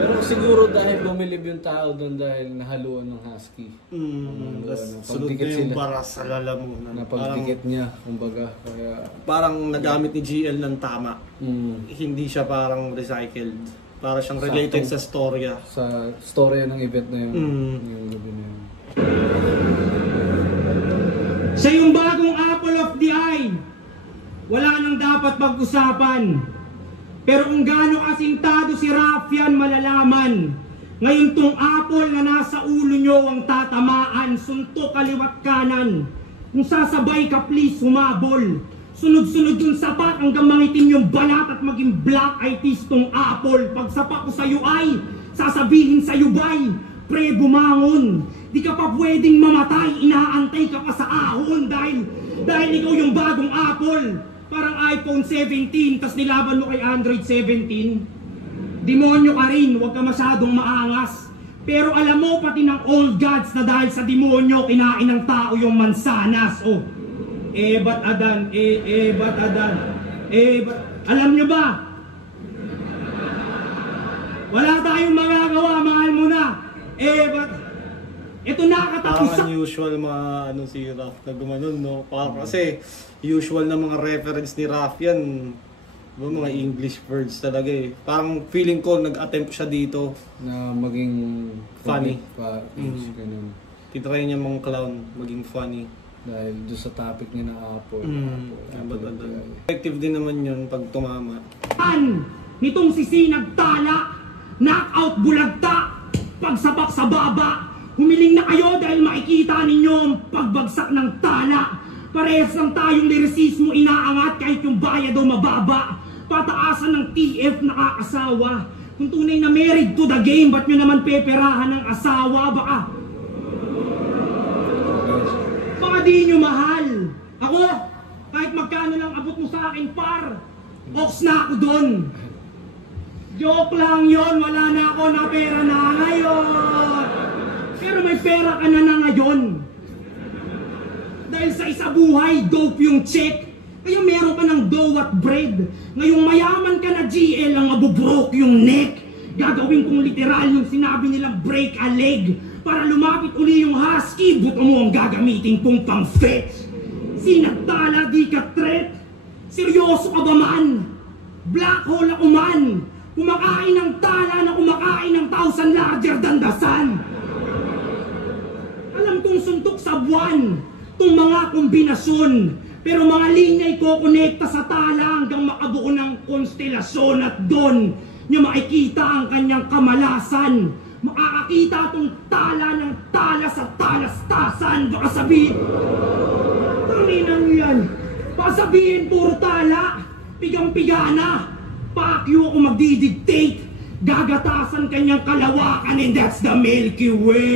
Pero siguro dahil bumilib yung tao doon dahil nahaluan ng husky. Sunod na yung bara sa lalamunan. Napagdikit niya, kumbaga. Kaya... Parang nagamit ni GL ng tama. Hindi siya parang recycled. Para siyang related sa storya. Sa storya ng event na yun. Yung gabi na yun. Siya yung bagong apple of the eye. Wala nang dapat pag-usapan. Pero kung gaano asintado si Raph yan, malalaman. Ngayon tong apple na nasa ulo nyo ang tatamaan, suntok kaliwat kanan. Kung sasabay ka, please humabol. Sunod-sunod yung sapat hanggang mangitim yung balat at maging black eye teeth tong apple. Pag sapa ko sa'yo ay, sasabihin sa'yo bay, pre bumangon. Di ka pa pwedeng mamatay, inaantay ka pa sa ahon dahil ikaw yung bagong apple. Parang iPhone 17, tas nilaban mo kay Android 17. Demonyo ka rin, huwag ka masyadong maangas. Pero alam mo pati ng old gods na dahil sa demonyo, kinain ng tao yung mansanas. Oh, ba't Adan? Ba't Adan? Alam nyo ba? Wala tayong magagawa, mahal mo na. Ba't? Ito nakatapos sa... Parang unusual mga ano si Raph na gumanon, no? Parang kasi usual na mga reference ni Raph yan, mga English words talaga eh. Parang feeling ko nag-attempt siya dito na maging funny. Titry niya mong clown, maging funny. Dahil doon sa topic niya na apple. Effective din naman yun pag tumama. Nitong sisinag tala, knockout bulagta, pagsapak sa baba. Humiling na kayo dahil makikita ninyo ang pagbagsak ng tala. Parehas lang tayong lirisismo inaangat kahit yung bayad o mababa. Pataasan ng TF nakakasawa. Kung tunay na married to the game, ba't nyo naman peperahan ng asawa? Baka di nyo mahal. Ako, kahit magkano lang abot mo sa akin par, ox na ako dun. Joke lang yon, wala na ako na pera na ngayon. Pero may pera ka na ngayon. Dahil sa isa buhay, dope yung check. Kaya meron ka ng dough at bread. Ngayong mayaman ka na GL, ang mabubroke yung neck. Gagawin kong literal yung sinabi nilang break a leg. Para lumapit uli yung husky, buto mo ang gagamitin kong pang-fetch. Sinagtala di ka threat. Seryoso ka ba man? Black hole ako man. Kumakain ng tala na kumakain ng 1,000 larger than the sun. Alam kong suntok sa buwan itong mga kombinasyon. Pero mga linya'y kokonekta sa tala hanggang makabuo ng konstelasyon at doon niya makikita ang kanyang kamalasan. Makakakita itong tala ng tala sa talastasan. Baka sabihin, tanginan niyo yan. Baka sabihin, puro tala. Pigang-piga na. Pakyo ako magdidictate. Gagatasan kanyang kalawakan and that's the Milky Way.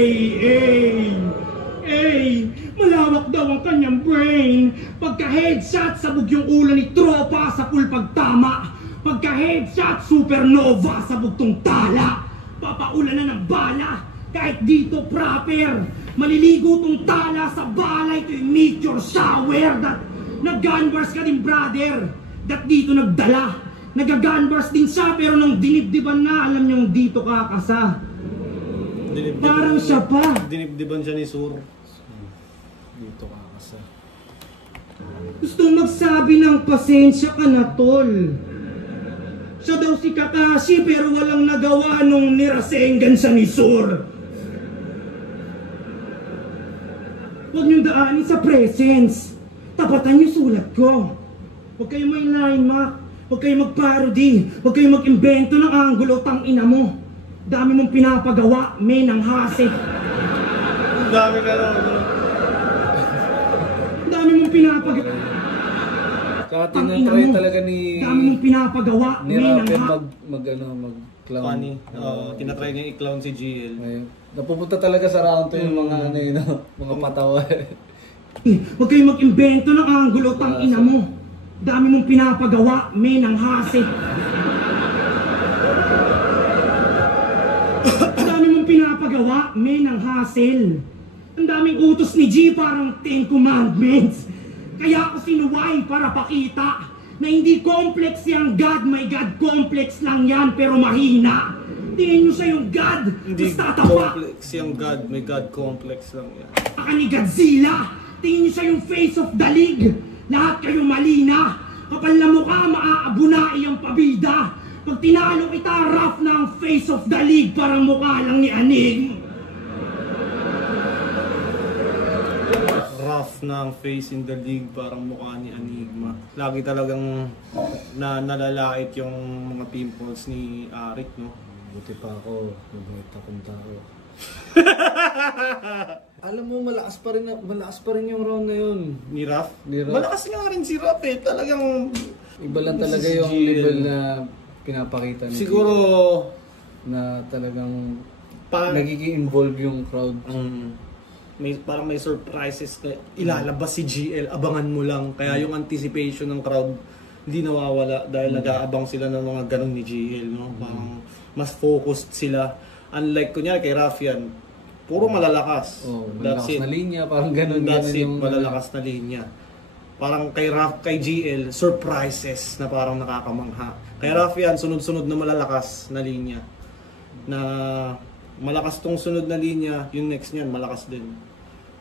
Malawak daw ang kanyang brain. Pagka-headshot, sabog yung ulo ni tropa sa full pagtama. Pagka-headshot, supernova, sabog tong tala. Papaulan na ng bala, kahit dito proper. Maliligo tong tala sa bala, ito'y meteor shower. Nag-gunbars ka din, brother. Dat dito nagdala. Nag-gunbars din siya, pero nung dinibdiban na, alam niyong dito kakasa. Parang siya pa. Dinibdiban siya ni Sur. Dito kakasa. Gustong magsabi ng pasensya ka na, tol. Siya daw si Kakashi pero walang nagawa nung nirasengan siya ni Sur. Huwag niyong daanin sa presence. Tapatan niyo sulat ko. Huwag kayong may line mark. Huwag kayong mag-parody. Huwag kayong mag-imbento ng angulo, tang-ina mo. Dami mong pinapagawa, men ang hasip. Dami ka lang. Dami mong pinapagawa. Kaya tinatry talaga ni... Dami mong pinapagawa, ni men ang Raven hasip. mag-clown. Funny. Tinatry niya i-clown si GL. Napupunta talaga sa round 2 yung mga ano yun, mga patawa. Huwag kayong mag-imbento ng angulo, tang-ina mo. Dami mong pinapagawa, men ang hasip. Dami mong pinapagawa, men ang hassle. Ang daming utos ni G parang 10 commandments. Kaya ako sinuway para pakita na hindi complex yung God, may God complex lang yan pero mahina. Tingin nyo siya yung God, Hindi tapos tatapak. complex yung God, may God complex lang yan. Baka ni Godzilla, tingin nyo siya yung face of the league. Lahat kayo mali na. Kapal na mukha, maaabunai ang pabida. Pag tinalo kita, rough na ang face of the league, parang mukha lang ni Anig. Rough na ang face in the league, parang mukha ni Enigma. Lagi talagang nalalait yung mga pimples ni Arik, no? Buti pa ako, mabait akong tao. Alam mo, malakas pa rin yung round na yun. Ni Raph? Ni Raph. Malakas nga rin si Raph eh. Talagang... Iba lang talaga yung level na pinapakita niya. Siguro... Na talagang nagiging involved yung crowd. Parang may surprises na ilalabas si GL. Abangan mo lang. Kaya yung anticipation ng crowd hindi nawawala dahil nag-aabang sila ng mga ganun ni GL. No? Parang mas focused sila. Unlike kunyari kay Raph yan, puro malalakas. Malalakas na linya, parang ganun. That's it, yung malalakas na linya. Parang kay Raph, kay GL, surprises na parang nakakamangha. Kay Raph yan, sunod-sunod na malalakas na linya. Na malakas tong sunod na linya, yung next niyan, malakas din.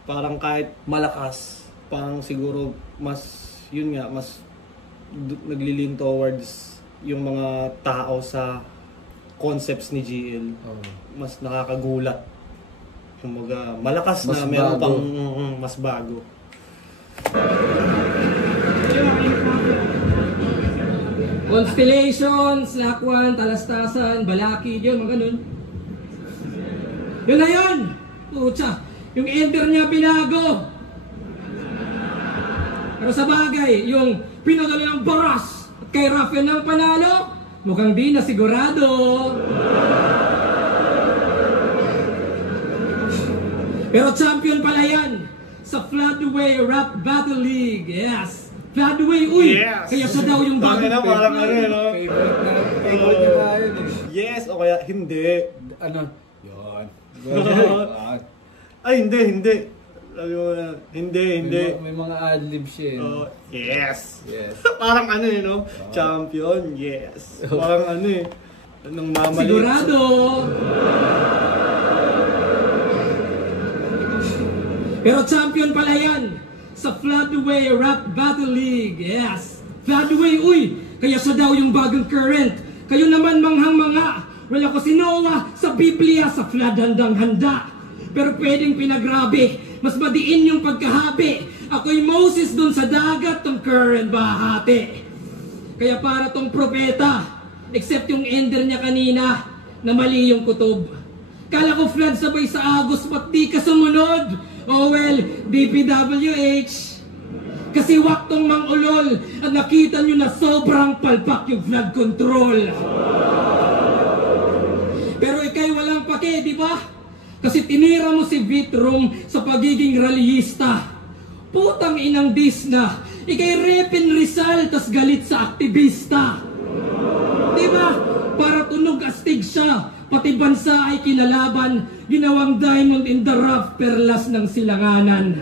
Parang kahit malakas, parang siguro mas, yun nga, mas naglilin towards yung mga tao sa concepts ni GL. Mas nakakagulat. Kumbaga, malakas mas na, meron bago. pang mas bago. Constellations, Lakwan, Talastasan, Balakid, yun, mga ganun. Yun na yun! Pucha, yung ender niya binago. Pero sa bagay, yung pinadala ng baras at kay Rafael ng panalo, mukhang di na sigurado. Pero champion pala yan sa Floodway Rap Battle League. Yes! Floodway, uy! Yes! Kaya siya daw yung Bakit na parang ano, no? favorite niya nga yun eh. Yes, o kaya hindi. Ano? Yun. Ay, hindi. Sabi mo na, hindi. May mga adlib siya eh. Yes. Yes. Parang ano eh, no? Champion, yes. Parang ano eh. Nang mamali. sigurado. Pero champion pala yan sa Floodway Rap Battle League. Yes! Floodway, uy! Kaya siya daw yung bagong current. Kayo naman manghang-manga. Wala ko si Noah sa Biblia sa Flood handang-handa. pero pwedeng pinagrabe. Mas madiin yung pagkahabi. Ako'y Moses dun sa dagat, tong current bahati. Kaya para tong propeta, except yung ender niya kanina, na mali yung kutob. Kala ko flood sabay sa Agos, ba't di ka sumunod? Oh well, DPWH. Kasi waktong mang-ulol at nakita nyo na sobrang palpak yung flood control. Pero ikay walang pake, di ba? Kasi tinira mo si Vitrom sa pagiging rallyista. Putang inang disna. Ikay Repin Rizal tas galit sa aktivista. Di ba? Para tunog astig siya. Pati bansa ay kinalaban. Ginawang diamond in the rough, perlas ng silanganan.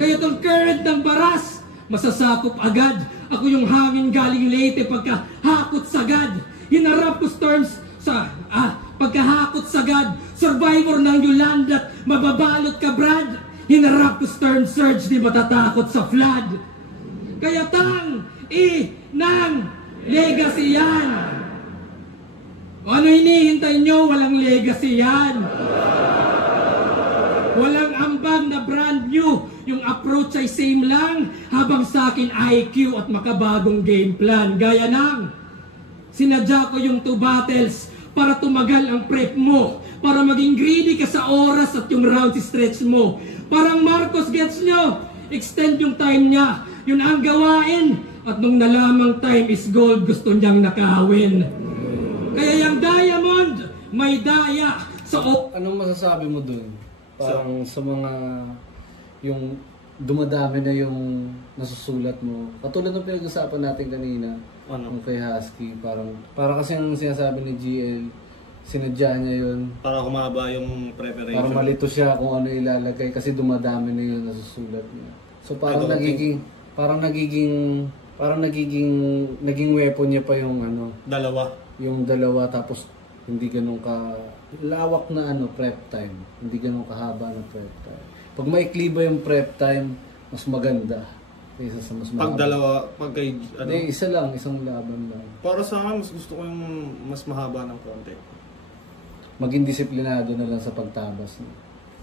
Kaya tong current ng baras, masasakop agad. Ako yung hangin galing Leyte pagkahakot sagad. Hinarap ko storms sa pagkahakot sagad. Survivor ng Yolanda, mababalot ka Brad. Hinarap ko storm surge, di matatakot sa flood. Kaya ng legacy yan. Ano hinihintay nyo? Walang legacy yan. Walang ambag na brand new. Yung approach ay same lang, habang sa akin IQ at makabagong game plan. Gaya ng sinadya ko yung 2 battles para tumagal ang prep mo, para maging greedy ka sa oras at yung rounds stretch mo. Parang Marcos, gets nyo? Extend yung time niya, yun ang gawain. At nung nalamang time is gold, gusto niyang nakawin. Kaya yung diamond, may daya. Anong masasabi mo dun? Parang sa mga yung dumadami na yung nasusulat mo. Katulad ng pinag-usapan natin kanina, yung kay Husky, para kasi ang sinasabi ni GL, sinadya niya yun. Para humaba yung preparation. Para malito siya kung ano ilalagay kasi dumadami na yung nasusulat niya. So parang naging weapon niya pa yung yung dalawa tapos hindi ganun ka lawak na prep time. Hindi ganun kahaba na prep time. Pag maikli ba yung prep time, mas maganda kaysa sa mas mahaba. Pag dalawa, isang laban lang. Para sa akin, mas gusto ko yung mas mahaba ng konti. Maging disiplinado na lang sa pagtabas.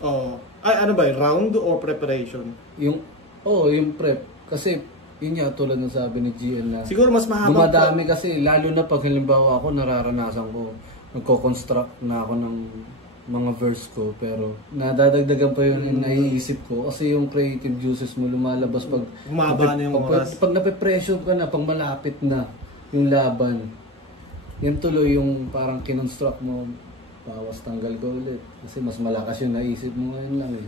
Oo. Ay, ano ba yun? Round o preparation? Yung prep. Kasi, yun nga, tulad ng sabi ni GL na siguro mas mahaba. Dumadami kasi, lalo na pag halimbawa ako, nararanasan ko, nagko-construct na ako ng mga verse ko, pero nadadagdagan pa yung naiisip ko kasi yung creative juices mo lumalabas pag humaba na yung oras. Pag nape-pressure ka na, pag malapit na yung laban, yan tuloy yung parang kinonstruct mo, bawas tanggal ko ulit kasi mas malakas yung naisip mo ngayon lang eh.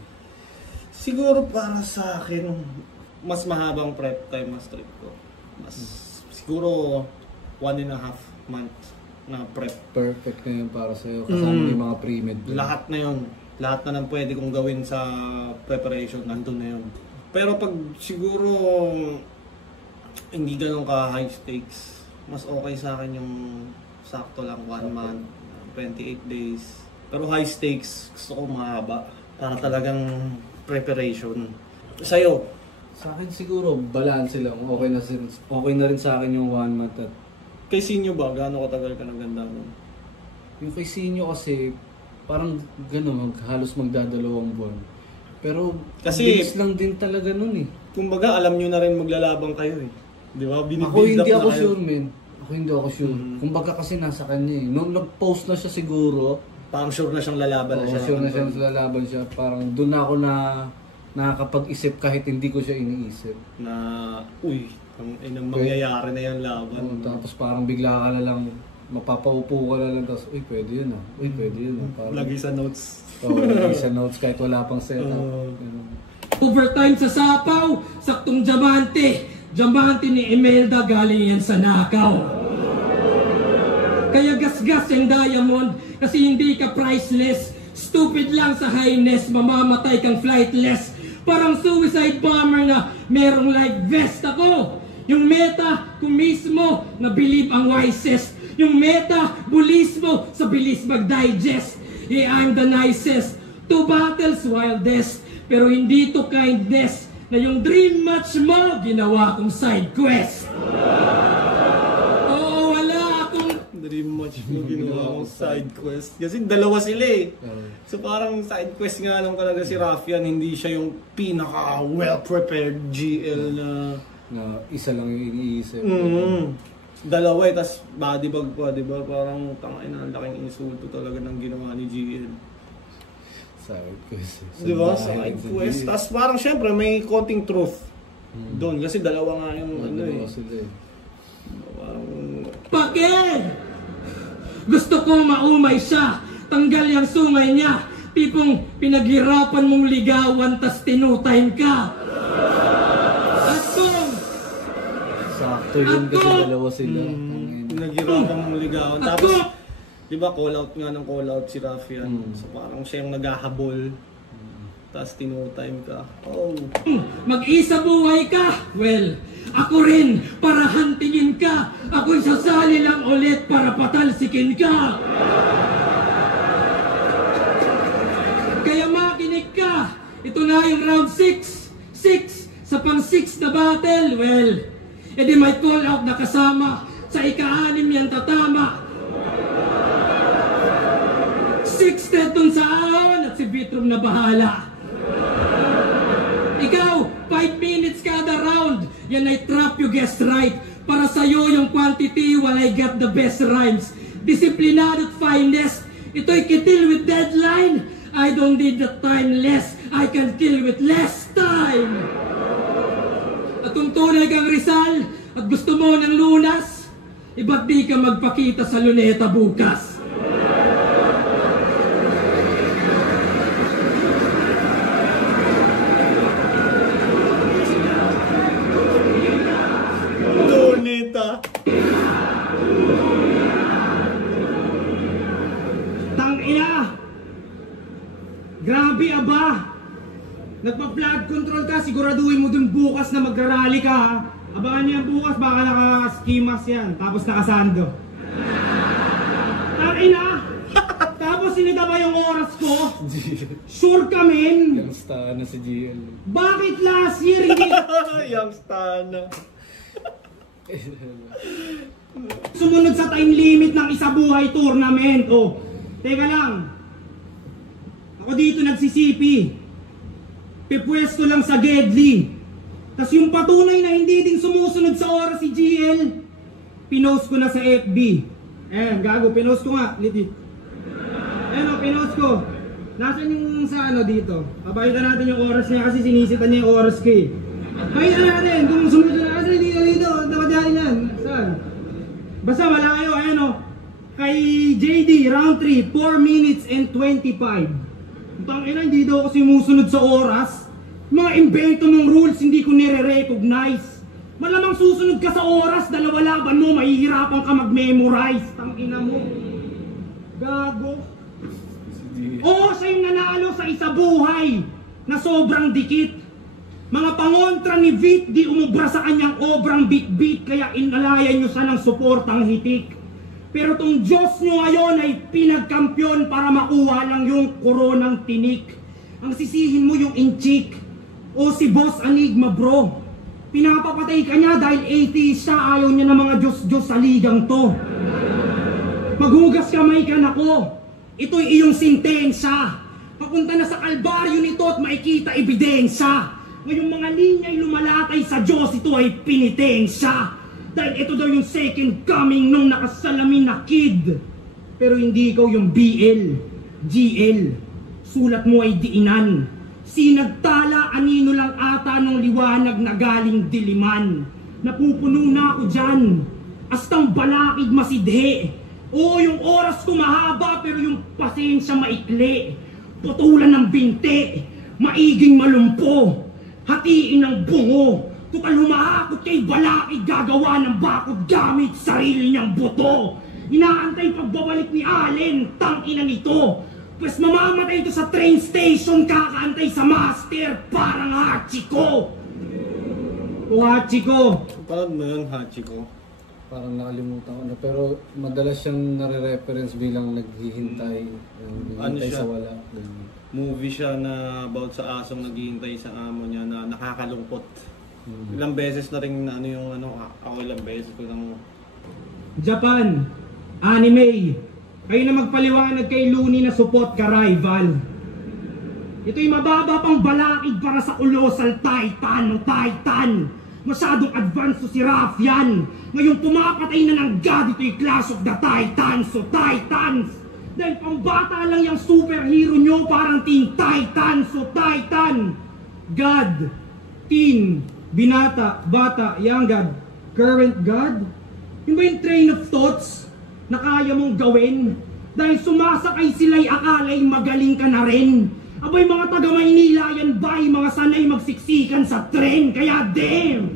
Siguro para sa akin, mas mahabang prep time mas trip ko. Siguro 1.5 months na prep. Perfect na yun para sa'yo. Kasama yung mga pre-med. Lahat na yun. Lahat na nang pwede kong gawin sa preparation, nandun na yun. Pero pag siguro hindi ganun ka high stakes, mas okay sa akin yung sakto lang 1 month, 28 days. Pero high stakes, gusto ko mahaba. Para talagang preparation. Sa'yo? Sa akin siguro, balance lang. Okay na rin sa akin yung 1 month at kay Sinyo ba? Gaano katagal ka naganda mo? yung kay Sinyo kasi, parang gano'n, halos magdadalawang buwan. Pero, kasi lang din talaga nun eh. Kumbaga, alam nyo na rin maglalabang kayo eh. Di ba? Ako hindi ako sure, men. Ako hindi ako sure. Kumbaga kasi nasa kanya eh. Nung nag-post na siya siguro, parang sure na siyang lalaban na siya. Sure na siyang lalaban siya. Parang doon ako na nakakapag-isip kahit hindi ko siya iniisip. Na, ang mangyayari na yung laban. Tapos parang bigla ka na lang, mapapaupo ka na lang, tapos, pwede yun ah. Pwede yun ah. Parang, lagi sa notes. Lagi sa notes kahit wala pang setup. Overtime sa Sapaw, saktong diamante. Diamante ni Imelda, galing yan sa Nakaw. Kaya gasgas yung diamond, kasi hindi ka priceless. Stupid lang sa highness, mamamatay kang flightless. Parang suicide bomber na merong life vest ako. Yung meta, kung mismo, na believe ang wisest. Yung meta, bulismo, sa bilis mag-digest. I'm the nicest. 2 battles, wildest. Pero hindi to kindness, na yung dream match mo, ginawa kong side quest. Oo, wala akong dream match. much yung ginawa mong side quest. Kasi dalawa sila eh. So parang side quest nga lang talaga si Raffian, hindi siya yung pinaka well-prepared GL na isa lang yung iniisip. Dalawa eh, tas bodybag pa, di ba? Parang tangay na, laking insulto talaga ng ginawa ni GL. Side quest. Di ba? Side quest. Tas parang syempre may konting truth doon. Kasi dalawa nga yung ano eh. Sila eh. Parang... Bakit? Gusto ko maumay siya. Tanggal yung sungay niya. Tipong pinaghirapan mong ligawan tas tinutime ka. At kung... Sakto yun kasi dalawa sila. Pinaghirapan mong ligawan. Tapos, di ba call out nga ng call out si Raffian. So parang siya yung naghahabol. Tapos tinutime ka. Oh. Mag-isa buhay ka. Well, ako rin para hantingin ka. Ako'y sasali lang ulit para patalsikin ka. Kaya makinig ka. Ito na yung round 6. 6 sa pang-6 na battle. Well, edi may call out na kasama. Sa ika-6 yan tatama. 6 tetong sa ahon at si Vitrum na bahala. Ikaw, 5 minutes kada round. Yan ay trap you guessed right. Para sa'yo yung quantity while I got the best rhymes. Disiplinado at finest. Ito'y kitil with deadline. I don't need the time less. I can kill with less time. At kung tunay kang Rizal at gusto mo ng lunas, iba't di ka magpakita sa luneta bukas. Grabe aba! Nagpa-flood control ka, siguraduhin mo dun bukas na magrarally ka ha. Abangan niyo yan bukas, baka naka-skimas yan, tapos nakasando. Tangina! Tapos sinita ba yung oras ko? Sure ka men? Youngsta na si GL. Bakit last year hindi? Youngsta na. Sumunod sa time limit ng isa buhay tournament. Oh, teka lang. Ako dito nagsisipi. Pipwesto lang sa Gedli. Tas yung patunay na hindi din sumusunod sa oras si GL, pinost ko na sa FB. Ayan, gago, pinost ko nga. Liti. Ayan o, pinost ko. Nasaan yung sa ano dito? Papakita natin yung oras niya kasi sinisitan niya yung oras ko eh. Pakita natin kung sumunod na kasi dito. Dapat yan. Saan? Basta malayo, ayan o. Kay JD, round 3, 4 minutes and 25. Tangina, hindi daw ako sumusunod sa oras. Mga invento mong rules, hindi ko nire-recognize. Malamang susunod ka sa oras, dalawa laban mo, mahihirapan ka mag-memorize. Tangina mo. Gago. Oo, siya yung nanalo sa isa buhay na sobrang dikit. Mga pangontra ni Vic, di umubra sa kanyang obrang bit-bit, kaya inalayan nyo siya ng suportang hitik. Pero tong Diyos nyo ngayon ay pinagkampiyon para makuha lang yung koronang tinik. Ang sisihin mo yung inchik. O si Boss Enigma bro. Pinapapatay ka niya dahil atheist siya, ayaw niya ng mga Diyos-Diyos sa ligang to. Maghugas kamay ka na ko. Ito'y iyong sintensya. Papunta na sa kalbaryo nito at makikita ebidensya. Ngayong mga linya'y lumalatay sa Diyos, ito ay pinitensya. Dahil ito daw yung second coming nung nakasalamin na kid. Pero hindi ikaw yung BL, GL. Sulat mo ay diinan. Sinagtala, anino lang ata ng liwanag na galing diliman. Napupuno na ako dyan. Astang balakid masidhe. Oo, yung oras ko mahaba pero yung pasensya maikli. Putulan ng binte, maiging malumpo. Hatiin ng bungo. Tukal humahakot kay balakid, gagawa ng bakod gamit sarili niyang buto. Inaantay pagbabalik ni Allen, tangina nito. Pues mamamatay ito sa train station, kakaantay sa master, parang Hachiko. O Hachiko. Parang mo yun, Hachiko. Parang nakalimutan ko na, pero madalas siyang nare-reference bilang naghihintay. Naghihintay sa wala. Movie siya na about sa asong naghihintay sa amo niya na nakakalungkot. Ilang beses na rin na ano yung ano, ako ilang beses ko lang. Japan, Anime, kayo na magpaliwanag kay Looney na support ka rival. Ito'y mababa pang balakid para sa Colossal Titan o Titan. Masyadong advanced si Raph yan. Ngayon pumapatay na ng God, ito'y Clash of the Titans o Titans. Dahil pambata lang yung superhero nyo, parang Teen Titans o Titan. God, teen, binata, bata, young God, current God. Yung ba yung train of thoughts na kaya mong gawin? Dahil sumasakay sila'y akala'y magaling ka na rin. Abay mga taga Maynila yan ba yung mga sanay magsiksikan sa tren? Kaya damn!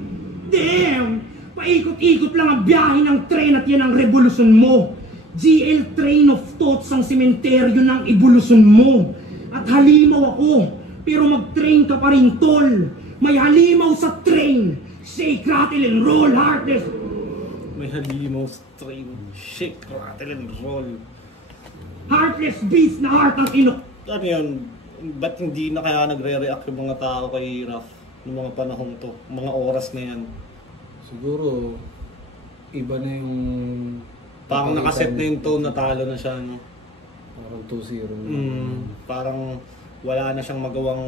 Paikot-ikot lang ang biyahe ng tren at yan ang revolusyon mo. GL train of thoughts ang sementeryo ng evolusyon mo. At halimaw ako, pero mag-train ka pa rin tol. May halimaw sa train. Shake, rattle, and roll, heartless. May halimaw sa train. Shake, rattle, and roll. Heartless beast na heart ang inok. Ano yun? Ba't hindi na kaya nagre-react yung mga tao kay Raph noong mga panahong to? Mga oras na yan. Siguro, iba na yung... Parang nakaset na yung tone, natalo na siya, no? Parang 2-0. Parang wala na siyang magawang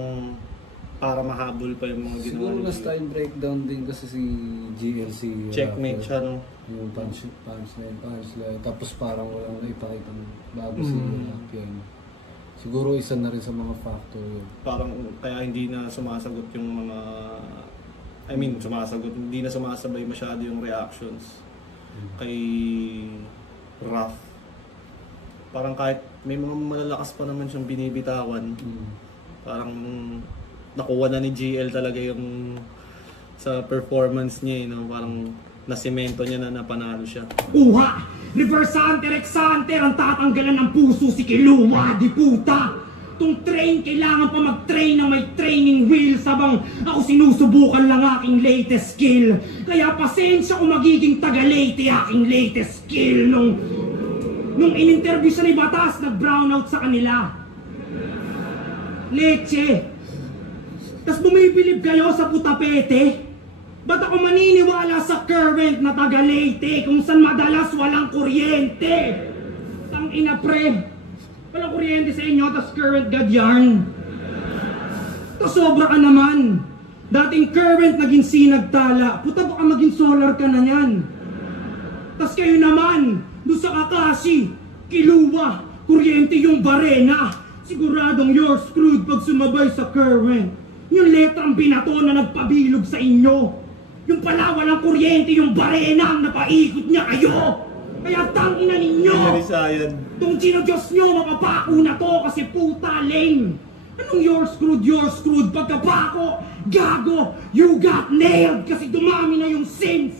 para mahabol pa yung mga ginawa. Siguro na style breakdown din kasi si GLC. Checkmate siya, no? Yung punchline. Tapos parang walang naipakita bago si Raphian. Siguro isa na rin sa mga factor yun. Parang kaya hindi na sumasagot yung mga... hindi na sumasabay masyado yung reactions kay Raph. Parang kahit may mga malalakas pa naman siyang binibitawan, parang nakuha na ni GL talaga yung sa performance niya, no? Parang nasemento niya na napanalo siya. Uha! Reverse Hunter X Hunter ang tatanggalan ng puso si Killua, di puta! Itong train, kailangan pa mag-train na may training wheels habang ako sinusubukan lang aking latest skill. Kaya pasensya kung magiging taga-late aking latest skill. Nung in-interview siya ni Batas, nag-brownout sa kanila. Leche! Tas bumibilib kayo sa putapete? Ba't ako maniniwala sa current na taga-Leyte kung saan madalas walang kuryente? Tangina pre, walang kuryente sa inyo, tas current God yarn. Tas sobra ka naman. Dating current naging sinagtala, puta baka maging solar ka na yan. Tas kayo naman, doon sa Kakashi, Killua, kuryente yung barena. Siguradong you're screwed pag sumabay sa current. Yung letrang binato na nagpabilog sa inyo. Yung pala walang kuryente, yung barena ang napaikot niya kayo. Kaya tangina ninyo. Itong Diyos nyo, mapapako na to kasi puta lame. Anong you're screwed? Pagkapako, gago, you got nailed kasi dumami na yung sins.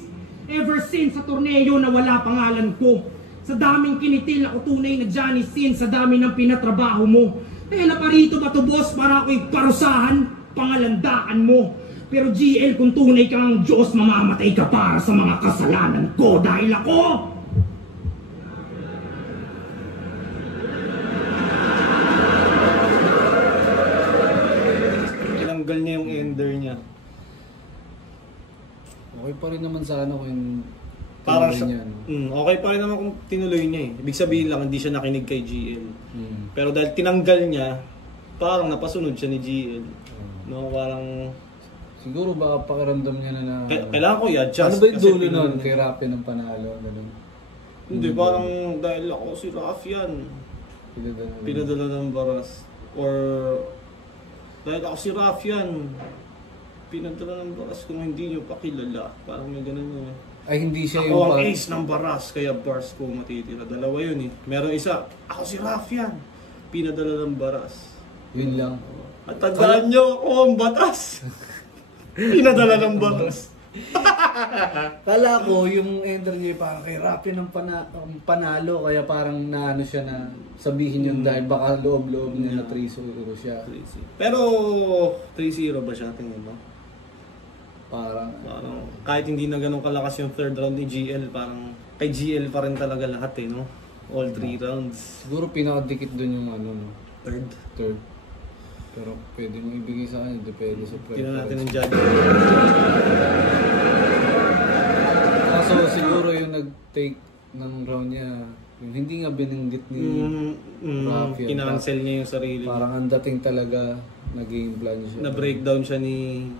Ever since sa torneo na wala pangalan ko. Sa daming kinitil ako tunay na Johnny Sin, sa dami ng pinatrabaho mo. Kaya naparito ba to boss para ako'y parusahan, pangalandaan mo. Pero GL, kung tunay kang Diyos, mamamatay ka para sa mga kasalanan ko dahil ako! Tinanggal niya yung ender niya. Okay pa rin naman sana kung yung Parang tinuloy siya, niya, no? okay pa rin naman kung tinuloy niya eh. Ibig sabihin lang, hindi siya nakinig kay GL. Pero dahil tinanggal niya, parang napasunod siya ni GL. No, parang... Siguro baka pakiramdam niya na kailangan ko i-adjust. Ano ba yung dulo nun? Kay Raphian ng panalo? Ganun. Hindi, parang dahil ako si Raphian. Pinadala ng baras. Or dahil ako si Raphian. Pinadala ng baras kung hindi nyo pakilala. Parang may ganun yun eh. Ay, hindi siya ako yung... ang ace ng baras, kaya bars ko matitira. Dalawa yun eh. Meron isa, ako si Raphian. Pinadala ng baras. Yun lang. At tandaan nyo, ako ang batas. Pinadala ng batas. Kala ko yung ender niya parang kay Raphian ng panalo, kaya parang naano siya na sabihin yun dahil baka loob-loob niya na 3-0 siya. Pero 3-0 ba siya, tingin mo? Parang kahit hindi na ganun kalakas yung third round ni GL, parang kay GL pa rin talaga lahat eh, no? All 3 rounds. Siguro pinakadikit dun yung ano, no? Third. Pero pwede mo ibigay sa akin, depende sa preference. Tingnan natin ang judge. Kaso siguro yung nag-take ng round niya, Yung hindi nga bininggit ni Rafi. Kinancel niya yung sarili. Parang ang dating talaga naging plan siya. Na-breakdown siya ni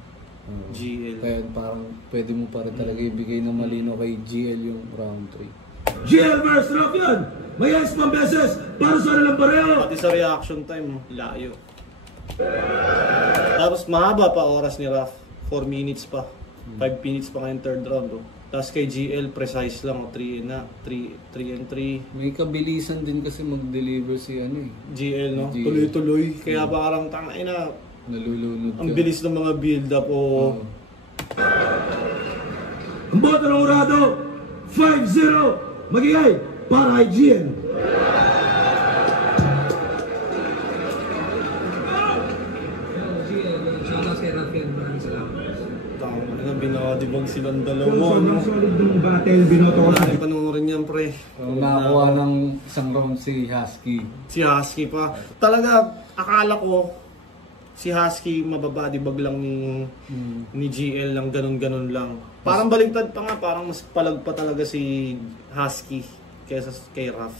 GL. Kaya parang pwede mo pa rin talaga ibigay na malino kay GL yung round 3. GL vs. Raffian! May yes pang beses para sa nilang pareho! Pati sa reaction time, layo. Tapos mahaba pa oras ni Raf. 4 minutes pa. 5 minutes pa ngayong third round. Oh. Tapos kay GL, precise lang. 3 and 3. May kabilisan din kasi mag-deliver si GL, no? GL. Tuloy-tuloy. Kaya parang tangay na. Nalulunod Ang bilis ng mga build-up. Oh. Ang boto ng Urado, 5-0 magigay para kay GL. Shoutout kay Rafian, maraming salamat. Tama na, binakadibag silang dalawa. Sobrang solid ng battle, binoto ko sa Panuorin yan, pre. Nakakuha ng isang round si Husky. Si Husky pa. Talaga, akala ko, si Husky mababadibag lang ni GL lang, ganun-ganun lang. Parang baligtad pa nga, parang mas palag pa talaga si Husky kaysa kay Raf.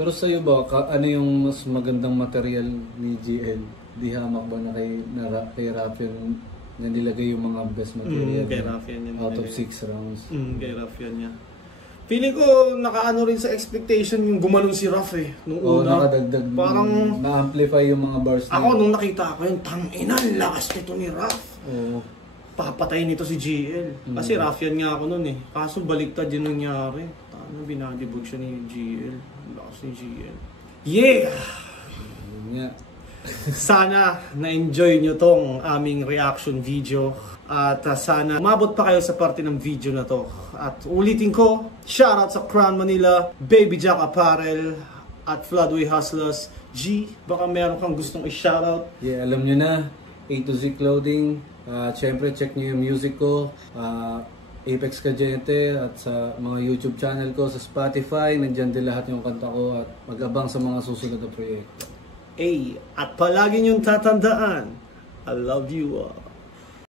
Pero sa'yo ba, ano yung mas magandang material ni GL? Di hamak ba na kay Rafian na nilagay yung mga best material Kay Rafian yan. out of 6 rounds? Kay Rafian niya. Feeling ko, nakaano rin sa expectation yung gumanon si Raf eh. Nung una. Nakadagdag. Parang na-amplify yung mga bars niya. ako, nung nakita ko yung tangina, lakas nito ni Raf. Oo. Papatay nito si GL. Kasi Rafian nga ako nun eh. Kaso baliktad yun nangyari. Tano, binadibog siya ni GL. Lakas ni GL. Yeah! Yun nga. Sana na-enjoy nyo tong aming reaction video. At sana umabot pa kayo sa parte ng video na to. At ulitin ko, shoutout sa Crown Manila, Baby Jack Apparel, at Floodway Hustlers. G, baka meron kang gustong i-shoutout? Yeah, alam nyo na, A to Z Clothing. Siyempre, check nyo yung music ko. Apex Cagente at sa mga YouTube channel ko, sa Spotify. Nandyan din lahat yung kanta ko at mag-abang sa mga susunod na proyekto. At palagi nyong tatandaan, I love you all.